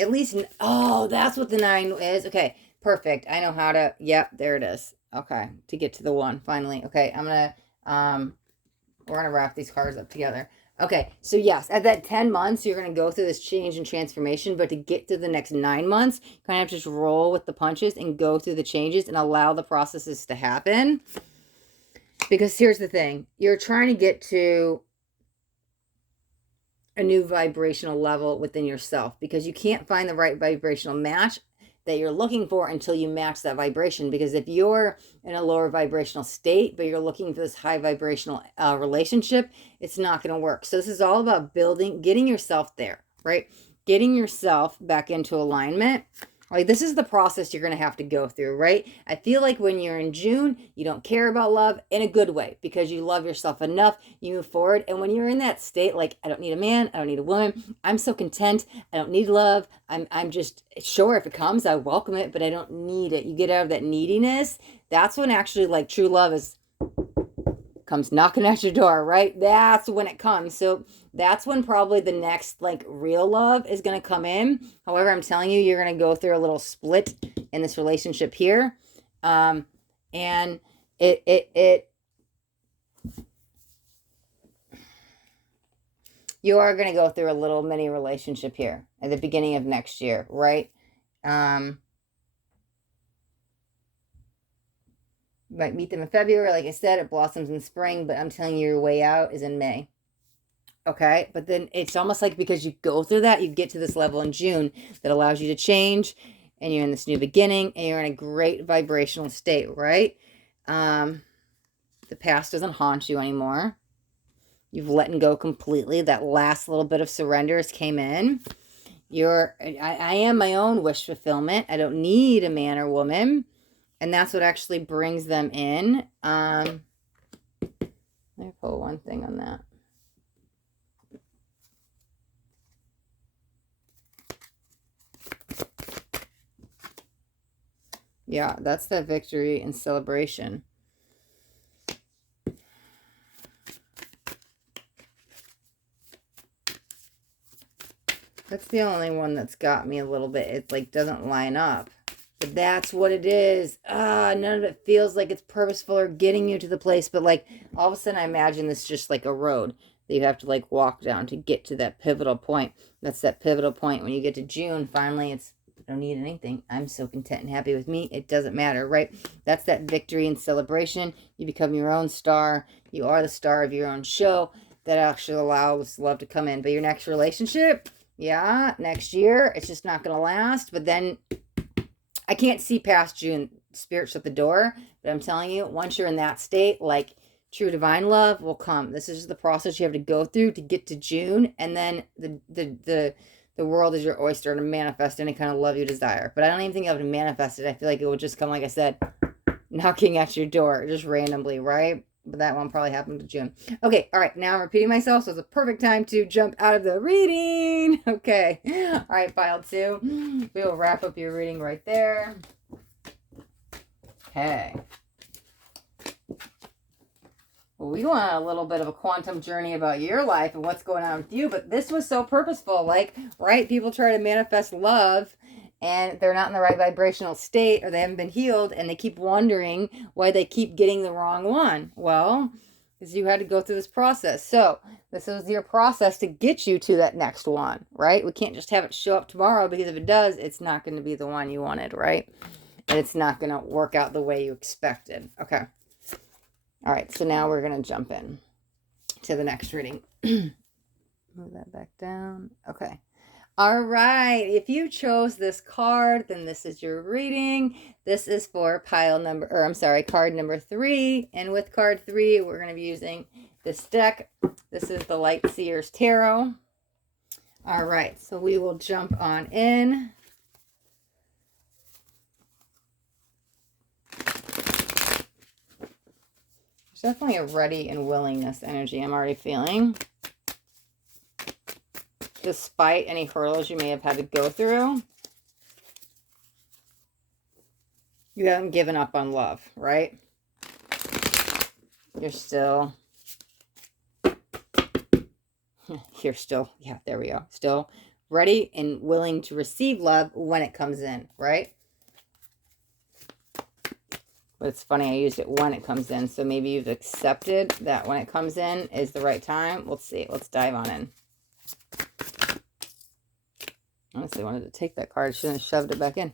At least, that's what the 9 is. Okay, perfect. I know how to, yep, there it is. Okay, to get to the 1, finally. Okay, I'm going to, we're going to wrap these cards up together. Okay, so yes, at that 10 months, you're going to go through this change and transformation, but to get to the next 9 months, kind of just roll with the punches and go through the changes and allow the processes to happen. Because here's the thing, you're trying to get to a new vibrational level within yourself because you can't find the right vibrational match that you're looking for until you match that vibration. Because if you're in a lower vibrational state, but you're looking for this high vibrational relationship, it's not going to work. So this is all about getting yourself there, right? Getting yourself back into alignment. Like, this is the process you're going to have to go through, right? I feel like when you're in June, you don't care about love in a good way because you love yourself enough, you move forward. And when you're in that state, like, I don't need a man, I don't need a woman, I'm so content, I don't need love, I'm just, sure, if it comes, I welcome it, but I don't need it. You get out of that neediness, that's when actually, like, true love comes knocking at your door, right? That's when it comes. So that's when probably the next, like, real love is going to come in. However, I'm telling you, you're going to go through a little split in this relationship here. And you are going to go through a little mini relationship here at the beginning of next year, right? You might meet them in February. Like I said, it blossoms in spring, but I'm telling you, your way out is in May. Okay, but then it's almost like because you go through that, you get to this level in June that allows you to change, and you're in this new beginning, and you're in a great vibrational state, right? The past doesn't haunt you anymore. You've let go completely. That last little bit of surrender has came in. I am my own wish fulfillment. I don't need a man or woman. And that's what actually brings them in. Let me pull one thing on that. Yeah, that's that victory and celebration. That's the only one that's got me a little bit. It like doesn't line up. But that's what it is. None of it feels like it's purposeful or getting you to the place. But like all of a sudden I imagine this just like a road that you have to like walk down to get to that pivotal point. That's that pivotal point when you get to June. Finally, it's I don't need anything. I'm so content and happy with me. It doesn't matter, right? That's that victory and celebration. You become your own star. You are the star of your own show. That actually allows love to come in. But your next relationship, yeah, next year, it's just not going to last. But then I can't see past June. Spirit shut the door. But I'm telling you, once you're in that state, like true divine love will come. This is the process you have to go through to get to June. And then the world is your oyster to manifest any kind of love you desire. But I don't even think I would manifest it. I feel like it would just come, like I said, knocking at your door just randomly, right? But that one probably happened in June. Okay, all right, now I'm repeating myself, so it's a perfect time to jump out of the reading. Okay, all right, pile 2. We will wrap up your reading right there. Okay. Well, we went on a little bit of a quantum journey about your life and what's going on with you, but this was so purposeful. Like, right, people try to manifest love and they're not in the right vibrational state or they haven't been healed and they keep wondering why they keep getting the wrong one. Well, because you had to go through this process. So this is your process to get you to that next one, right? We can't just have it show up tomorrow because if it does, it's not going to be the one you wanted, right? And it's not going to work out the way you expected. Okay. All right, so now we're going to jump in to the next reading. Move that back down. Okay. All right, if you chose this card, then this is your reading. This is for card number 3. And with card 3, we're going to be using this deck. This is the Light Seer's Tarot. All right, so we will jump on in. There's definitely a ready and willingness energy I'm already feeling. Despite any hurdles you may have had to go through, you haven't given up on love, right? You're still, yeah, there we go. Still ready and willing to receive love when it comes in, right? But it's funny, I used it when it comes in. So maybe you've accepted that when it comes in is the right time. Let's see. Let's dive on in. Honestly, I wanted to take that card. Shouldn't have shoved it back in.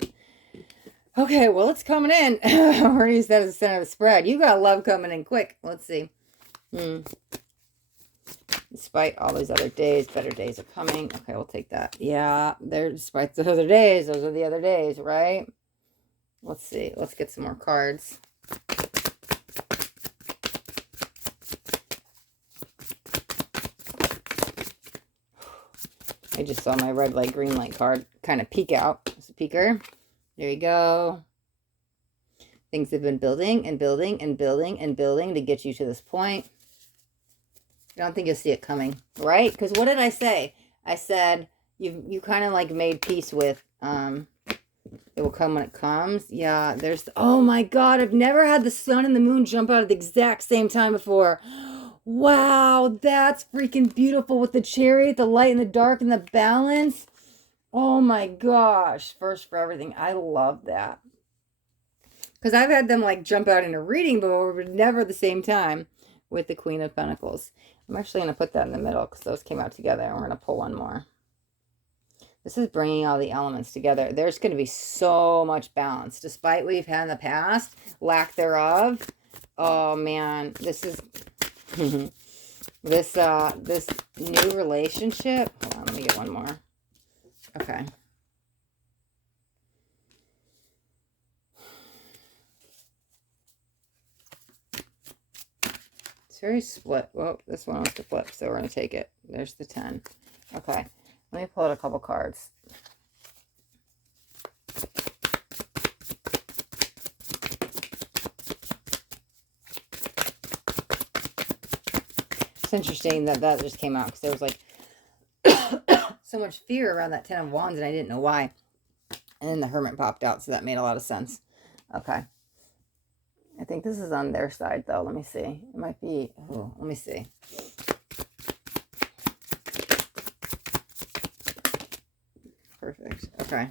Okay, well, it's coming in. We're going to use that as the center of the spread. You got love coming in quick. Let's see. Despite all those other days, better days are coming. Okay, we'll take that. Yeah, despite the other days, those are the other days, right? Let's see. Let's get some more cards. I just saw my red light, green light card kind of peek out. It's a peeker. There you go. Things have been building and building and building and building to get you to this point. I don't think you'll see it coming, right? Because what did I say? I said you kind of like made peace with it will come when it comes. Yeah, oh my God, I've never had the sun and the moon jump out at the exact same time before. Wow, that's freaking beautiful with the chariot, the light and the dark and the balance. Oh my gosh, first for everything. I love that. Because I've had them like jump out in a reading before, but never at the same time with the Queen of Pentacles. I'm actually going to put that in the middle because those came out together and we're going to pull one more. This is bringing all the elements together. There's going to be so much balance. Despite what you've had in the past, lack thereof. Oh, man. This is... this new relationship. Hold on, let me get one more. Okay. It's very split. Well, this one wants to flip, so we're going to take it. There's the 10. Okay. Let me pull out a couple cards. It's interesting that just came out because there was like so much fear around that 10 of Wands and I didn't know why. And then the Hermit popped out, so that made a lot of sense. Okay. I think this is on their side, though. Let me see. It might be... Oh, let me see. Perfect. Okay.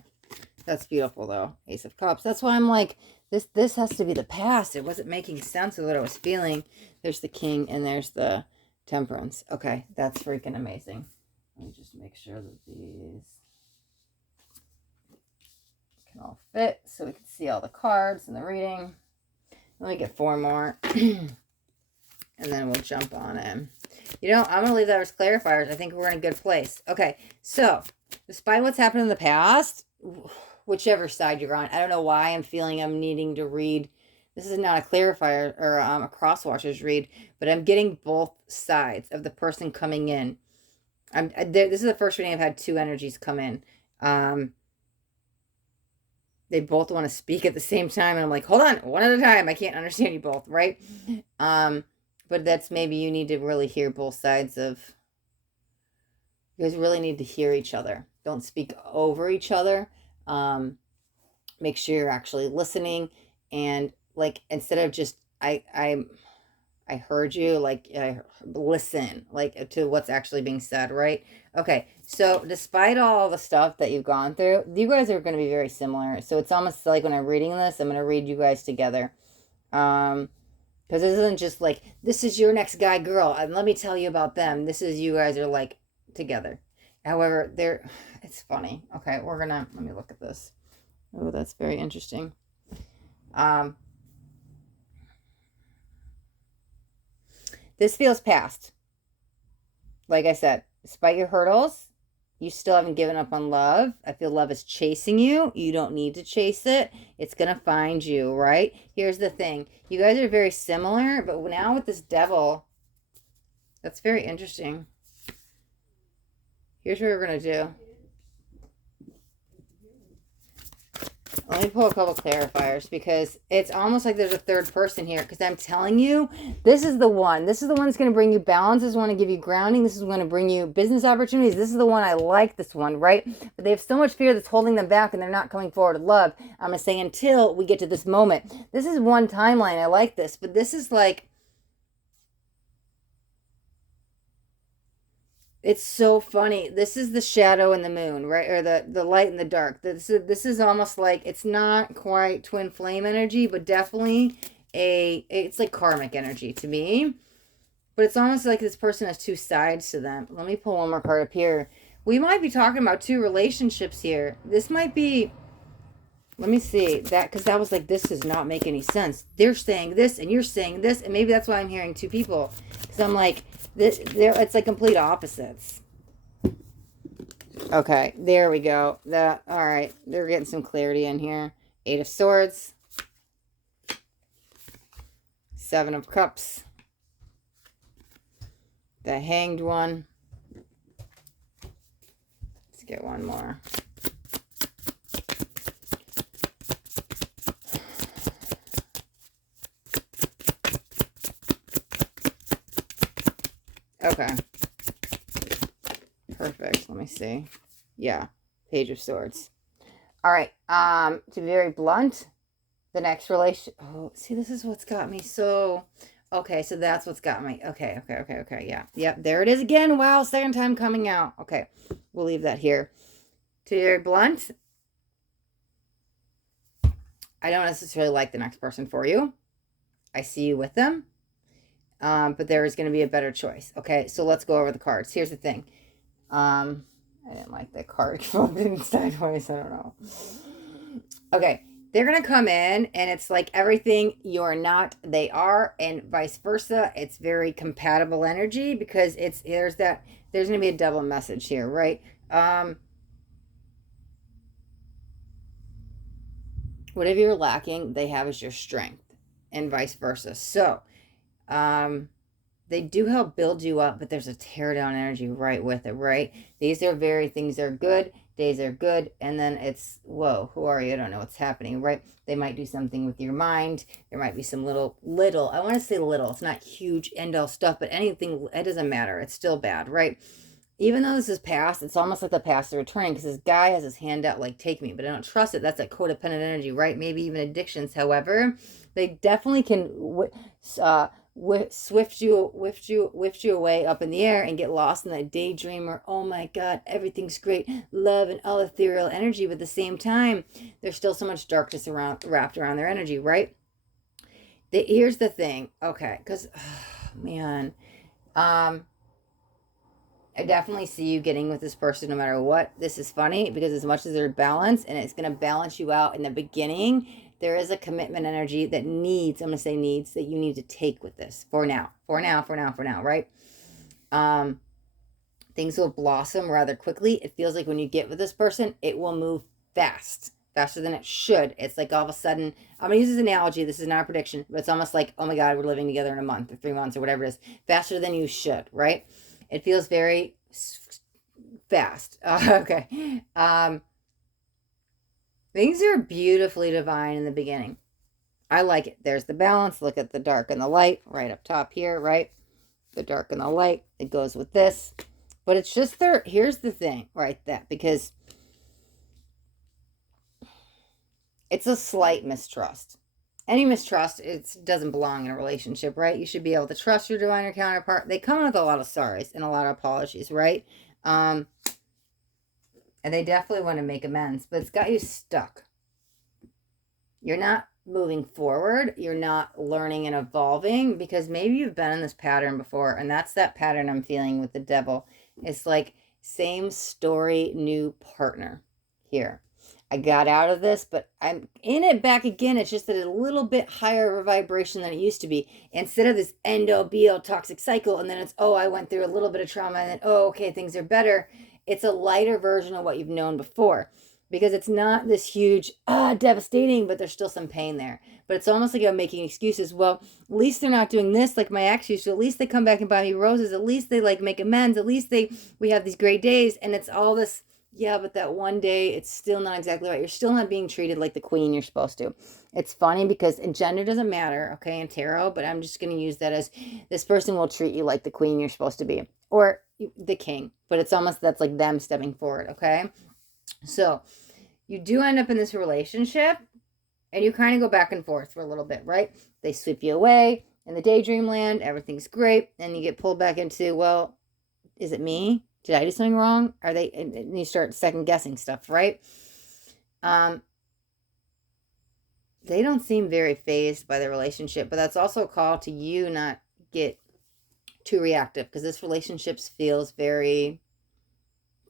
That's beautiful, though. Ace of Cups. That's why I'm like, this has to be the past. It wasn't making sense of what I was feeling. There's the King and there's the Temperance. Okay. That's freaking amazing. Let me just make sure that these can all fit so we can see all the cards and the reading. Let me get 4 more. And then we'll jump on in. You know, I'm going to leave that as clarifiers. I think we're in a good place. Okay, so despite what's happened in the past, whichever side you're on, I don't know why I'm feeling I'm needing to read. This is not a clarifier or a crosswatchers read, but I'm getting both sides of the person coming in. This is the first reading I've had 2 energies come in. They both want to speak at the same time. And I'm like, hold on, one at a time. I can't understand you both, right? But that's maybe you need to really hear both sides of... You guys really need to hear each other. Don't speak over each other. Make sure you're actually listening. And like, instead of just, I heard you, like, listen, like, to what's actually being said, right? Okay, so despite all the stuff that you've gone through, you guys are going to be very similar. So it's almost like when I'm reading this, I'm going to read you guys together. Because this isn't just like, this is your next guy, girl, and let me tell you about them. This is, you guys are like together. However, it's funny. Okay, let me look at this. Oh, that's very interesting. This feels past. Like I said, despite your hurdles, you still haven't given up on love. I feel love is chasing you. You don't need to chase it. It's going to find you, right? Here's the thing. You guys are very similar, but now with this Devil, that's very interesting. Here's what we're going to do. Let me pull a couple clarifiers because it's almost like there's a third person here, because I'm telling you, this is the one. This is the one that's going to bring you balance. This is going to give you grounding. This is going to bring you business opportunities. This is the one I like, this one, right? But they have so much fear that's holding them back and they're not coming forward with love. I'm going to say until we get to this moment. This is one timeline. I like this, but this is like, it's so funny. This is the shadow and the moon, right? Or the light and the dark. This is almost like, it's not quite twin flame energy, but definitely it's like karmic energy to me. But it's almost like this person has 2 sides to them. Let me pull one more card up here. We might be talking about 2 relationships here. This might be, let me see, that, because that was like, this does not make any sense. They're saying this and you're saying this, and maybe that's why I'm hearing 2 people. Because I'm like, it's like complete opposites. Okay, there we go. All right, they're getting some clarity in here. 8 of Swords, 7 of Cups, the Hanged one. Let's get one more. Okay. Perfect. Let me see. Yeah. Page of Swords. All right. To be very blunt, the next relation. Oh, see, this is what's got me so. Okay, so that's what's got me. Okay. Yeah. Yep. There it is again. Wow. Second time coming out. Okay. We'll leave that here. To be very blunt, I don't necessarily like the next person for you. I see you with them. But there is going to be a better choice. Okay, so let's go over the cards. Here's the thing. I didn't like that card floating sideways. I don't know. Okay, they're going to come in, and it's like everything you're not, they are, and vice versa. It's very compatible energy because there's going to be a double message here, right? Whatever you're lacking, they have as your strength, and vice versa. So, they do help build you up, but there's a tear down energy right with it, right? These are things are good, days are good, and then it's, whoa, who are you? I don't know what's happening, right? They might do something with your mind. There might be some little, I want to say little, it's not huge end all stuff, but anything, it doesn't matter. It's still bad, right? even though this is past, it's almost like the past is returning because this guy has his hand out like, take me, but I don't trust it. That's that codependent energy, right? Maybe even addictions. However, they definitely can swift you away up in the air and get lost in that daydream or, oh my God, everything's great, love and all ethereal energy. But at the same time, there's still so much darkness wrapped around their energy, right? Here's the thing, okay, because, man, I definitely see you getting with this person no matter what. This is funny because as much as they're balanced and it's going to balance you out in the beginning, there is a commitment energy that needs, I'm going to say needs, that you need to take with this for now, right? Things will blossom rather quickly. It feels like when you get with this person, it will move faster than it should. It's like all of a sudden, I'm going to use this analogy. This is not a prediction, but it's almost like, oh my God, we're living together in a month or 3 months or whatever it is. Faster than you should, right? It feels very fast. Okay. Things are beautifully divine in the beginning. I like it. There's the balance. Look at the dark and the light right up top here, right? The dark and the light. It goes with this. But it's just there. Here's the thing, right? Because it's a slight mistrust. Any mistrust, it doesn't belong in a relationship, right? You should be able to trust your divine or counterpart. They come with a lot of sorries and a lot of apologies, right? And they definitely want to make amends, but it's got you stuck. You're not moving forward. You're not learning and evolving because maybe you've been in this pattern before, and that's that pattern I'm feeling with the devil. It's like same story, new partner here. I got out of this, but I'm in it back again. It's just at a little bit higher of a vibration than it used to be. Instead of this end-all-be-all toxic cycle, and then it's, oh, I went through a little bit of trauma, and then, oh, okay, things are better. It's a lighter version of what you've known before. Because it's not this huge, devastating, but there's still some pain there. But it's almost like I'm making excuses. Well, at least they're not doing this like my ex used to. At least they come back and buy me roses. At least they like make amends. At least we have these great days. And it's all this, yeah, but that one day, it's still not exactly right. You're still not being treated like the queen you're supposed to. It's funny because gender doesn't matter, okay, in tarot, but I'm just going to use that as this person will treat you like the queen you're supposed to be. Or the king. But it's almost, that's like them stepping forward, okay? So you do end up in this relationship and you kind of go back and forth for a little bit, right? They sweep you away in the daydream land. Everything's great. And you get pulled back into, well, is it me? Did I do something wrong? Are they, and you start second guessing stuff, right? They don't seem very fazed by the relationship, but that's also a call to you not get too reactive because this relationship feels very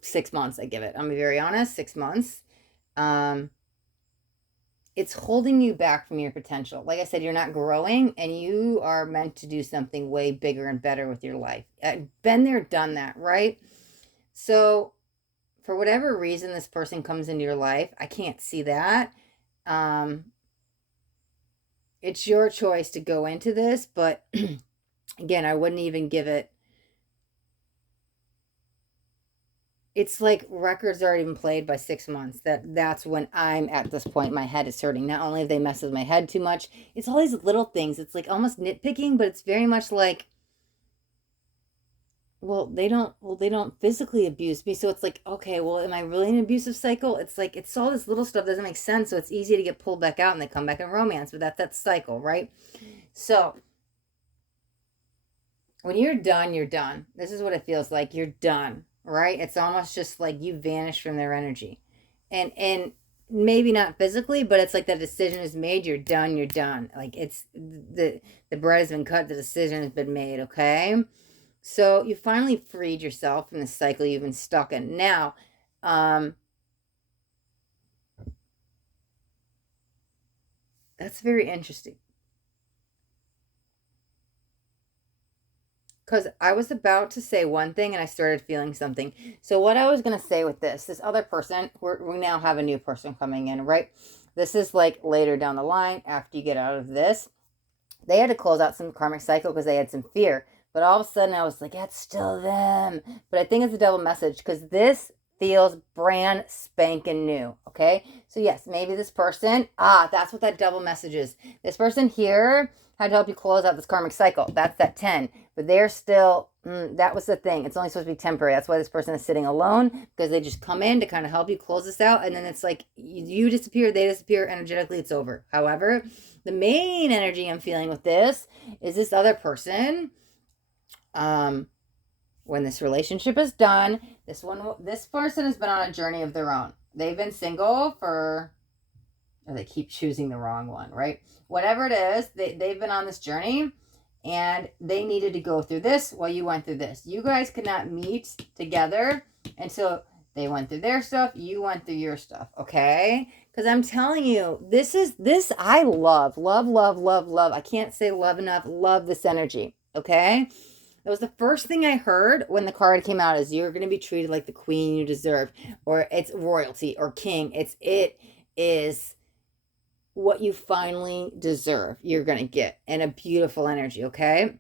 6 months. I give it. I'm very honest, 6 months. It's holding you back from your potential. Like I said, you're not growing and you are meant to do something way bigger and better with your life. Been there, done that, right? So for whatever reason this person comes into your life, I can't see that. It's your choice to go into this, but again, I wouldn't even give it. It's like records already been played by 6 months. That's when I'm at this point. My head is hurting. Not only have they messed with my head too much, it's all these little things. It's like almost nitpicking, but it's very much like, they don't physically abuse me. So it's like, okay, well, am I really in an abusive cycle? It's like, it's all this little stuff doesn't make sense. So it's easy to get pulled back out and they come back in romance, but that's that cycle, right? So when you're done, you're done. This is what it feels like. You're done. Right? It's almost just like you vanish from their energy. And maybe not physically, but it's like the decision is made, you're done, you're done. Like it's the bread has been cut, the decision has been made, okay? So you finally freed yourself from the cycle you've been stuck in. Now, that's very interesting. Because I was about to say one thing and I started feeling something. So what I was going to say with this other person, we now have a new person coming in, right? This is like later down the line after you get out of this. They had to close out some karmic cycle because they had some fear. But all of a sudden I was like, it's still them. But I think it's a double message because this feels brand spanking new, okay? So yes, maybe this person, that's what that double message is. This person here had to help you close out this karmic cycle. That's that 10. but they're still, that was the thing. It's only supposed to be temporary. That's why this person is sitting alone, because they just come in to kind of help you close this out. And then it's like you disappear, they disappear, energetically, it's over. However, the main energy I'm feeling with this is this other person. When this relationship is done, this person has been on a journey of their own. They've been single or they keep choosing the wrong one, right? Whatever it is, they've been on this journey and they needed to go through this while you went through this. You guys could not meet together until they went through their stuff, you went through your stuff, okay? Because I'm telling you, this I love. I can't say love enough. Love this energy, okay? That was the first thing I heard when the card came out, is you're going to be treated like the queen you deserve, or it's royalty or king. It is what you finally deserve. You're going to get, and a beautiful energy, okay?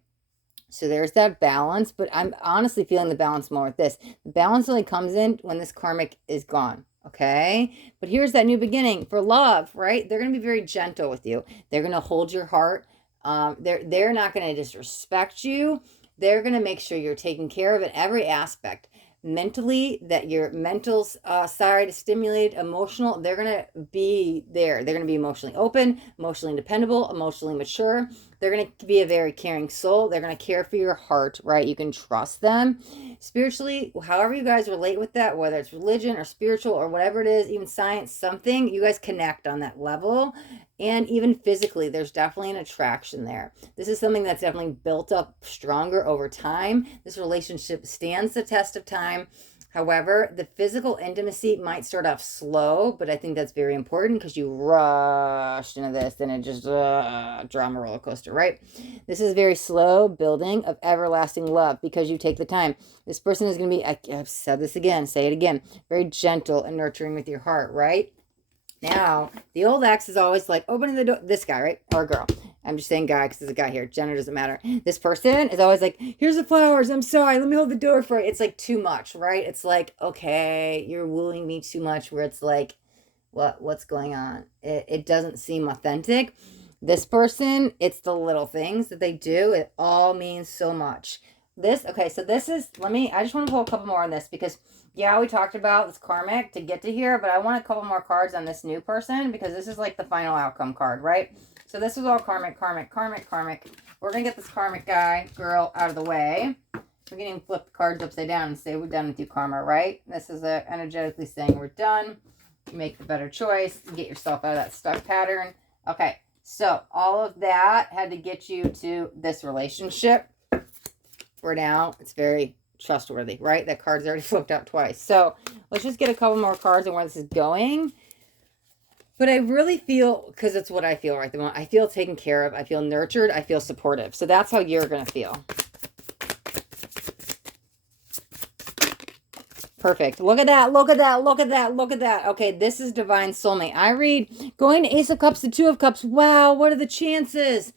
So there's that balance, but I'm honestly feeling the balance more with this. The balance only comes in when this karmic is gone, okay? But here's that new beginning for love, right? They're going to be very gentle with you. They're going to hold your heart. They're not going to disrespect you. They're going to make sure you're taken care of in every aspect. Mentally, that your mental side is stimulated, emotional, they're going to be there. They're going to be emotionally open, emotionally dependable, emotionally mature. They're going to be a very caring soul. They're going to care for your heart, right? You can trust them. Spiritually, however you guys relate with that, whether it's religion or spiritual or whatever it is, even science, something, you guys connect on that level. And even physically, there's definitely an attraction there. This is something that's definitely built up stronger over time. This relationship stands the test of time. However, the physical intimacy might start off slow, but I think that's very important because you rushed into this and it just drama roller coaster, right? This is very slow building of everlasting love because you take the time. This person is going to be, I've said this again, say it again, very gentle and nurturing with your heart, right? Now, the old ex is always like opening the door. This guy, right? Or girl. I'm just saying guy because there's a guy here. Gender doesn't matter. This person is always like, here's the flowers. I'm sorry. Let me hold the door for you. It's like too much, right? It's like, okay, you're wooing me too much, where it's like, what's going on? It doesn't seem authentic. This person, it's the little things that they do. It all means so much. Okay, so this is, I just want to pull a couple more on this because, yeah, we talked about this karmic to get to here, but I want a couple more cards on this new person because this is like the final outcome card, right? So this is all karmic. We're going to get this karmic guy, girl, out of the way. We can even flip the cards upside down and say we're done with you, karma, right? This is energetically saying we're done. You make the better choice. Get yourself out of that stuck pattern. Okay, so all of that had to get you to this relationship. For now, it's very trustworthy, right? That card's already flipped out twice. So let's just get a couple more cards on where this is going. But I really feel, because it's what I feel right at the moment, I feel taken care of. I feel nurtured. I feel supportive. So that's how you're going to feel. Perfect. Look at that. Okay, this is divine soulmate. I read going to Ace of Cups to Two of Cups. Wow, what are the chances?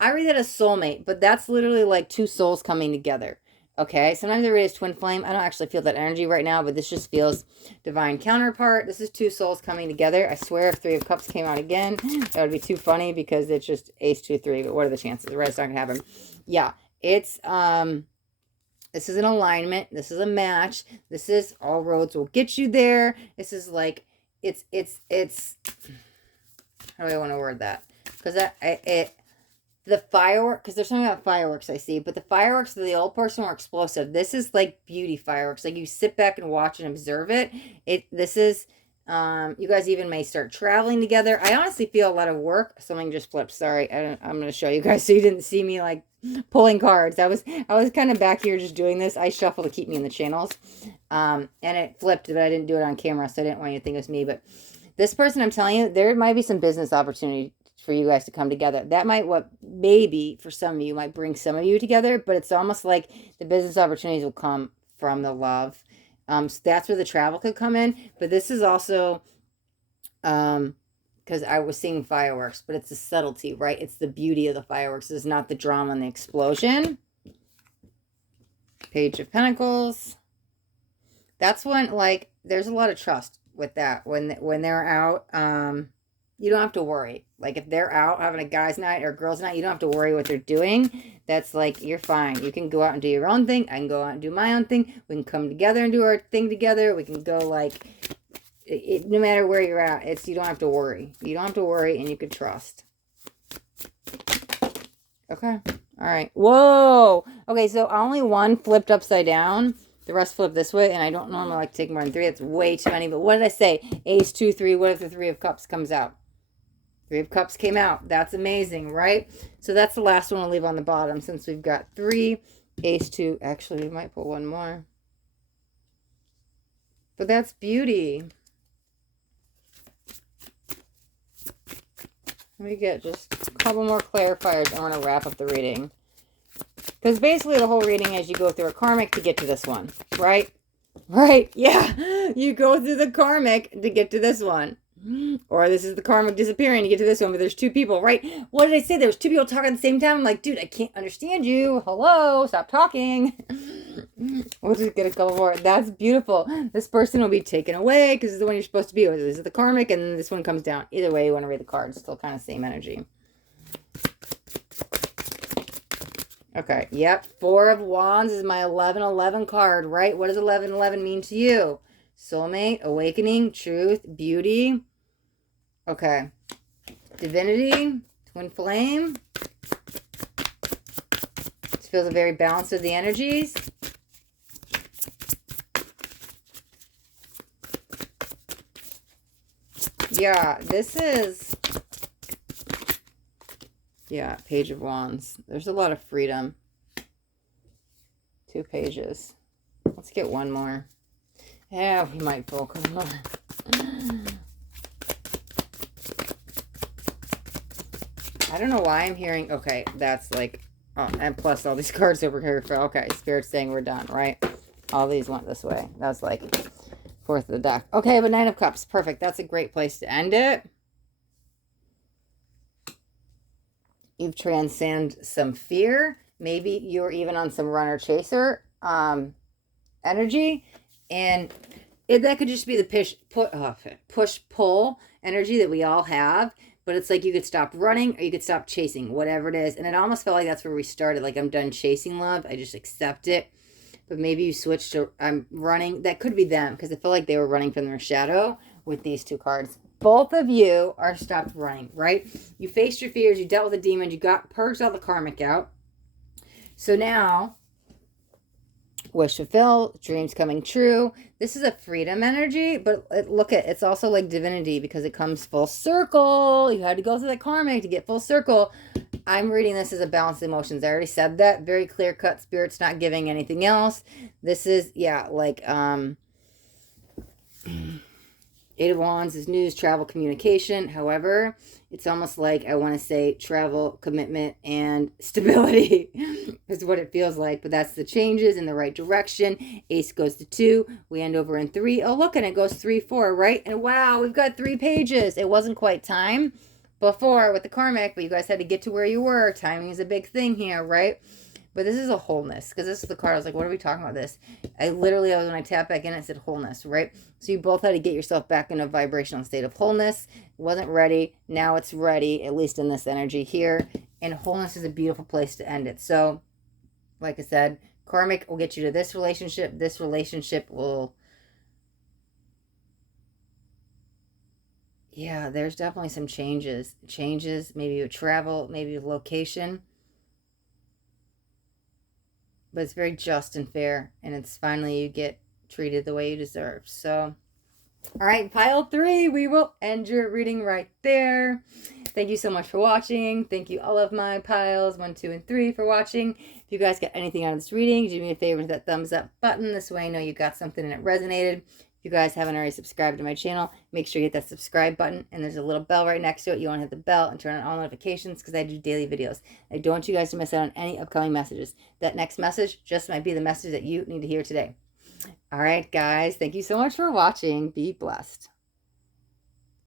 I read that as soulmate, but that's literally like two souls coming together. Okay, sometimes I read as twin flame. I don't actually feel that energy right now, but this just feels divine counterpart. This is two souls coming together. I swear if Three of Cups came out again, that would be too funny because it's just Ace, 2, 3. But what are the chances? Right, it's not going to happen. Yeah, it's, this is an alignment. This is a match. This is all roads will get you there. This is like, it's, how do I want to word that? Because the firework, because there's something about fireworks I see, but the fireworks of the old person were explosive. This is like beauty fireworks. Like you sit back and watch and observe it. This is, you guys even may start traveling together. I honestly feel a lot of work. Something just flipped. Sorry. I'm going to show you guys so you didn't see me like pulling cards. I was kind of back here just doing this. I shuffle to keep me in the channels. And it flipped, but I didn't do it on camera, so I didn't want you to think it was me. But this person, I'm telling you, there might be some business opportunity for you guys to come together. That might maybe for some of you might bring some of you together, but it's almost like the business opportunities will come from the love. So that's where the travel could come in. But this is also, because I was seeing fireworks, but it's the subtlety, right? It's the beauty of the fireworks. It's not the drama and the explosion. Page of Pentacles. That's when, like, there's a lot of trust with that. When they're out, you don't have to worry. Like if they're out having a guy's night or girls' night, you don't have to worry what they're doing. That's like, you're fine. You can go out and do your own thing. I can go out and do my own thing. We can come together and do our thing together. We can go like, no matter where you're at, you don't have to worry. You don't have to worry, and you can trust. Okay. All right. Whoa. Okay, so only one flipped upside down. The rest flip this way, and I don't normally like to take more than 3. That's way too many. But what did I say? Ace, 2, 3. What if the 3 of Cups comes out? 3 of Cups came out. That's amazing, right? So that's the last one I'll leave on the bottom since we've got 3, Ace, 2. Actually, we might put one more. But that's beauty. Let me get just a couple more clarifiers. I want to wrap up the reading. Because basically the whole reading is you go through a karmic to get to this one, right? Right, yeah. You go through the karmic to get to this one. Or this is the karmic disappearing to get to this one, but there's 2 people, right? What did I say? There was 2 people talking at the same time. I'm like, dude, I can't understand you. Hello, stop talking. We'll just get a couple more. That's beautiful. This person will be taken away because it's the one you're supposed to be with. This is the karmic, and then this one comes down. Either way, you want to read the cards. Still kind of same energy. Okay, yep. 4 of Wands is my 11-11 card, right? What does 11-11 mean to you? Soulmate, awakening, truth, beauty. Okay. Divinity, twin flame. This feels a very balance of the energies. Yeah, this is... Yeah, Page of Wands. There's a lot of freedom. 2 pages. Let's get one more. Yeah, we might pull a couple more. I don't know why I'm hearing... Okay, that's like... Oh, and plus all these cards over here. Okay, Spirit's saying we're done, right? All these went this way. That's like 4th of the deck. Okay, but 9 of Cups. Perfect. That's a great place to end it. You've transcended some fear. Maybe you're even on some runner chaser energy. And that could just be the push-pull energy that we all have. But it's like you could stop running or you could stop chasing, whatever it is. And it almost felt like that's where we started. Like, I'm done chasing love. I just accept it. But maybe you switched to I'm running. That could be them because I feel like they were running from their shadow with these 2 cards. Both of you are stopped running, right? You faced your fears. You dealt with the demons. You purged all the karmic out. So now, wish fulfilled, dreams coming true. This is a freedom energy, but look at it's also like divinity because it comes full circle. You had to go through that karmic to get full circle. I'm reading this as a balance of emotions. I already said that. Very clear cut. Spirit's not giving anything else. This is, yeah, like, 8 of Wands is news, travel, communication. However, it's almost like I want to say travel, commitment, and stability is what it feels like. But that's the changes in the right direction. Ace goes to 2. We end over in 3. Oh, look, and it goes 3, 4, right? And wow, we've got 3 pages. It wasn't quite time before with the karmic, but you guys had to get to where you were. Timing is a big thing here, right? But this is a wholeness, because this is the card. I was like, what are we talking about this? When I tapped back in, it said wholeness, right? So you both had to get yourself back in a vibrational state of wholeness. It wasn't ready. Now it's ready, at least in this energy here. And wholeness is a beautiful place to end it. So, like I said, karmic will get you to this relationship. This relationship will... Yeah, there's definitely some changes. Changes, maybe you travel, maybe a location. But it's very just and fair. And it's finally you get treated the way you deserve. So, all right, pile 3. We will end your reading right there. Thank you so much for watching. Thank you all of my piles 1, 2, and 3 for watching. If you guys got anything out of this reading, do me a favor with that thumbs up button. This way I know you got something and it resonated. If you guys haven't already subscribed to my channel, make sure you hit that subscribe button. And there's a little bell right next to it. You want to hit the bell and turn on all notifications because I do daily videos. I don't want you guys to miss out on any upcoming messages. That next message just might be the message that you need to hear today. All right, guys. Thank you so much for watching. Be blessed.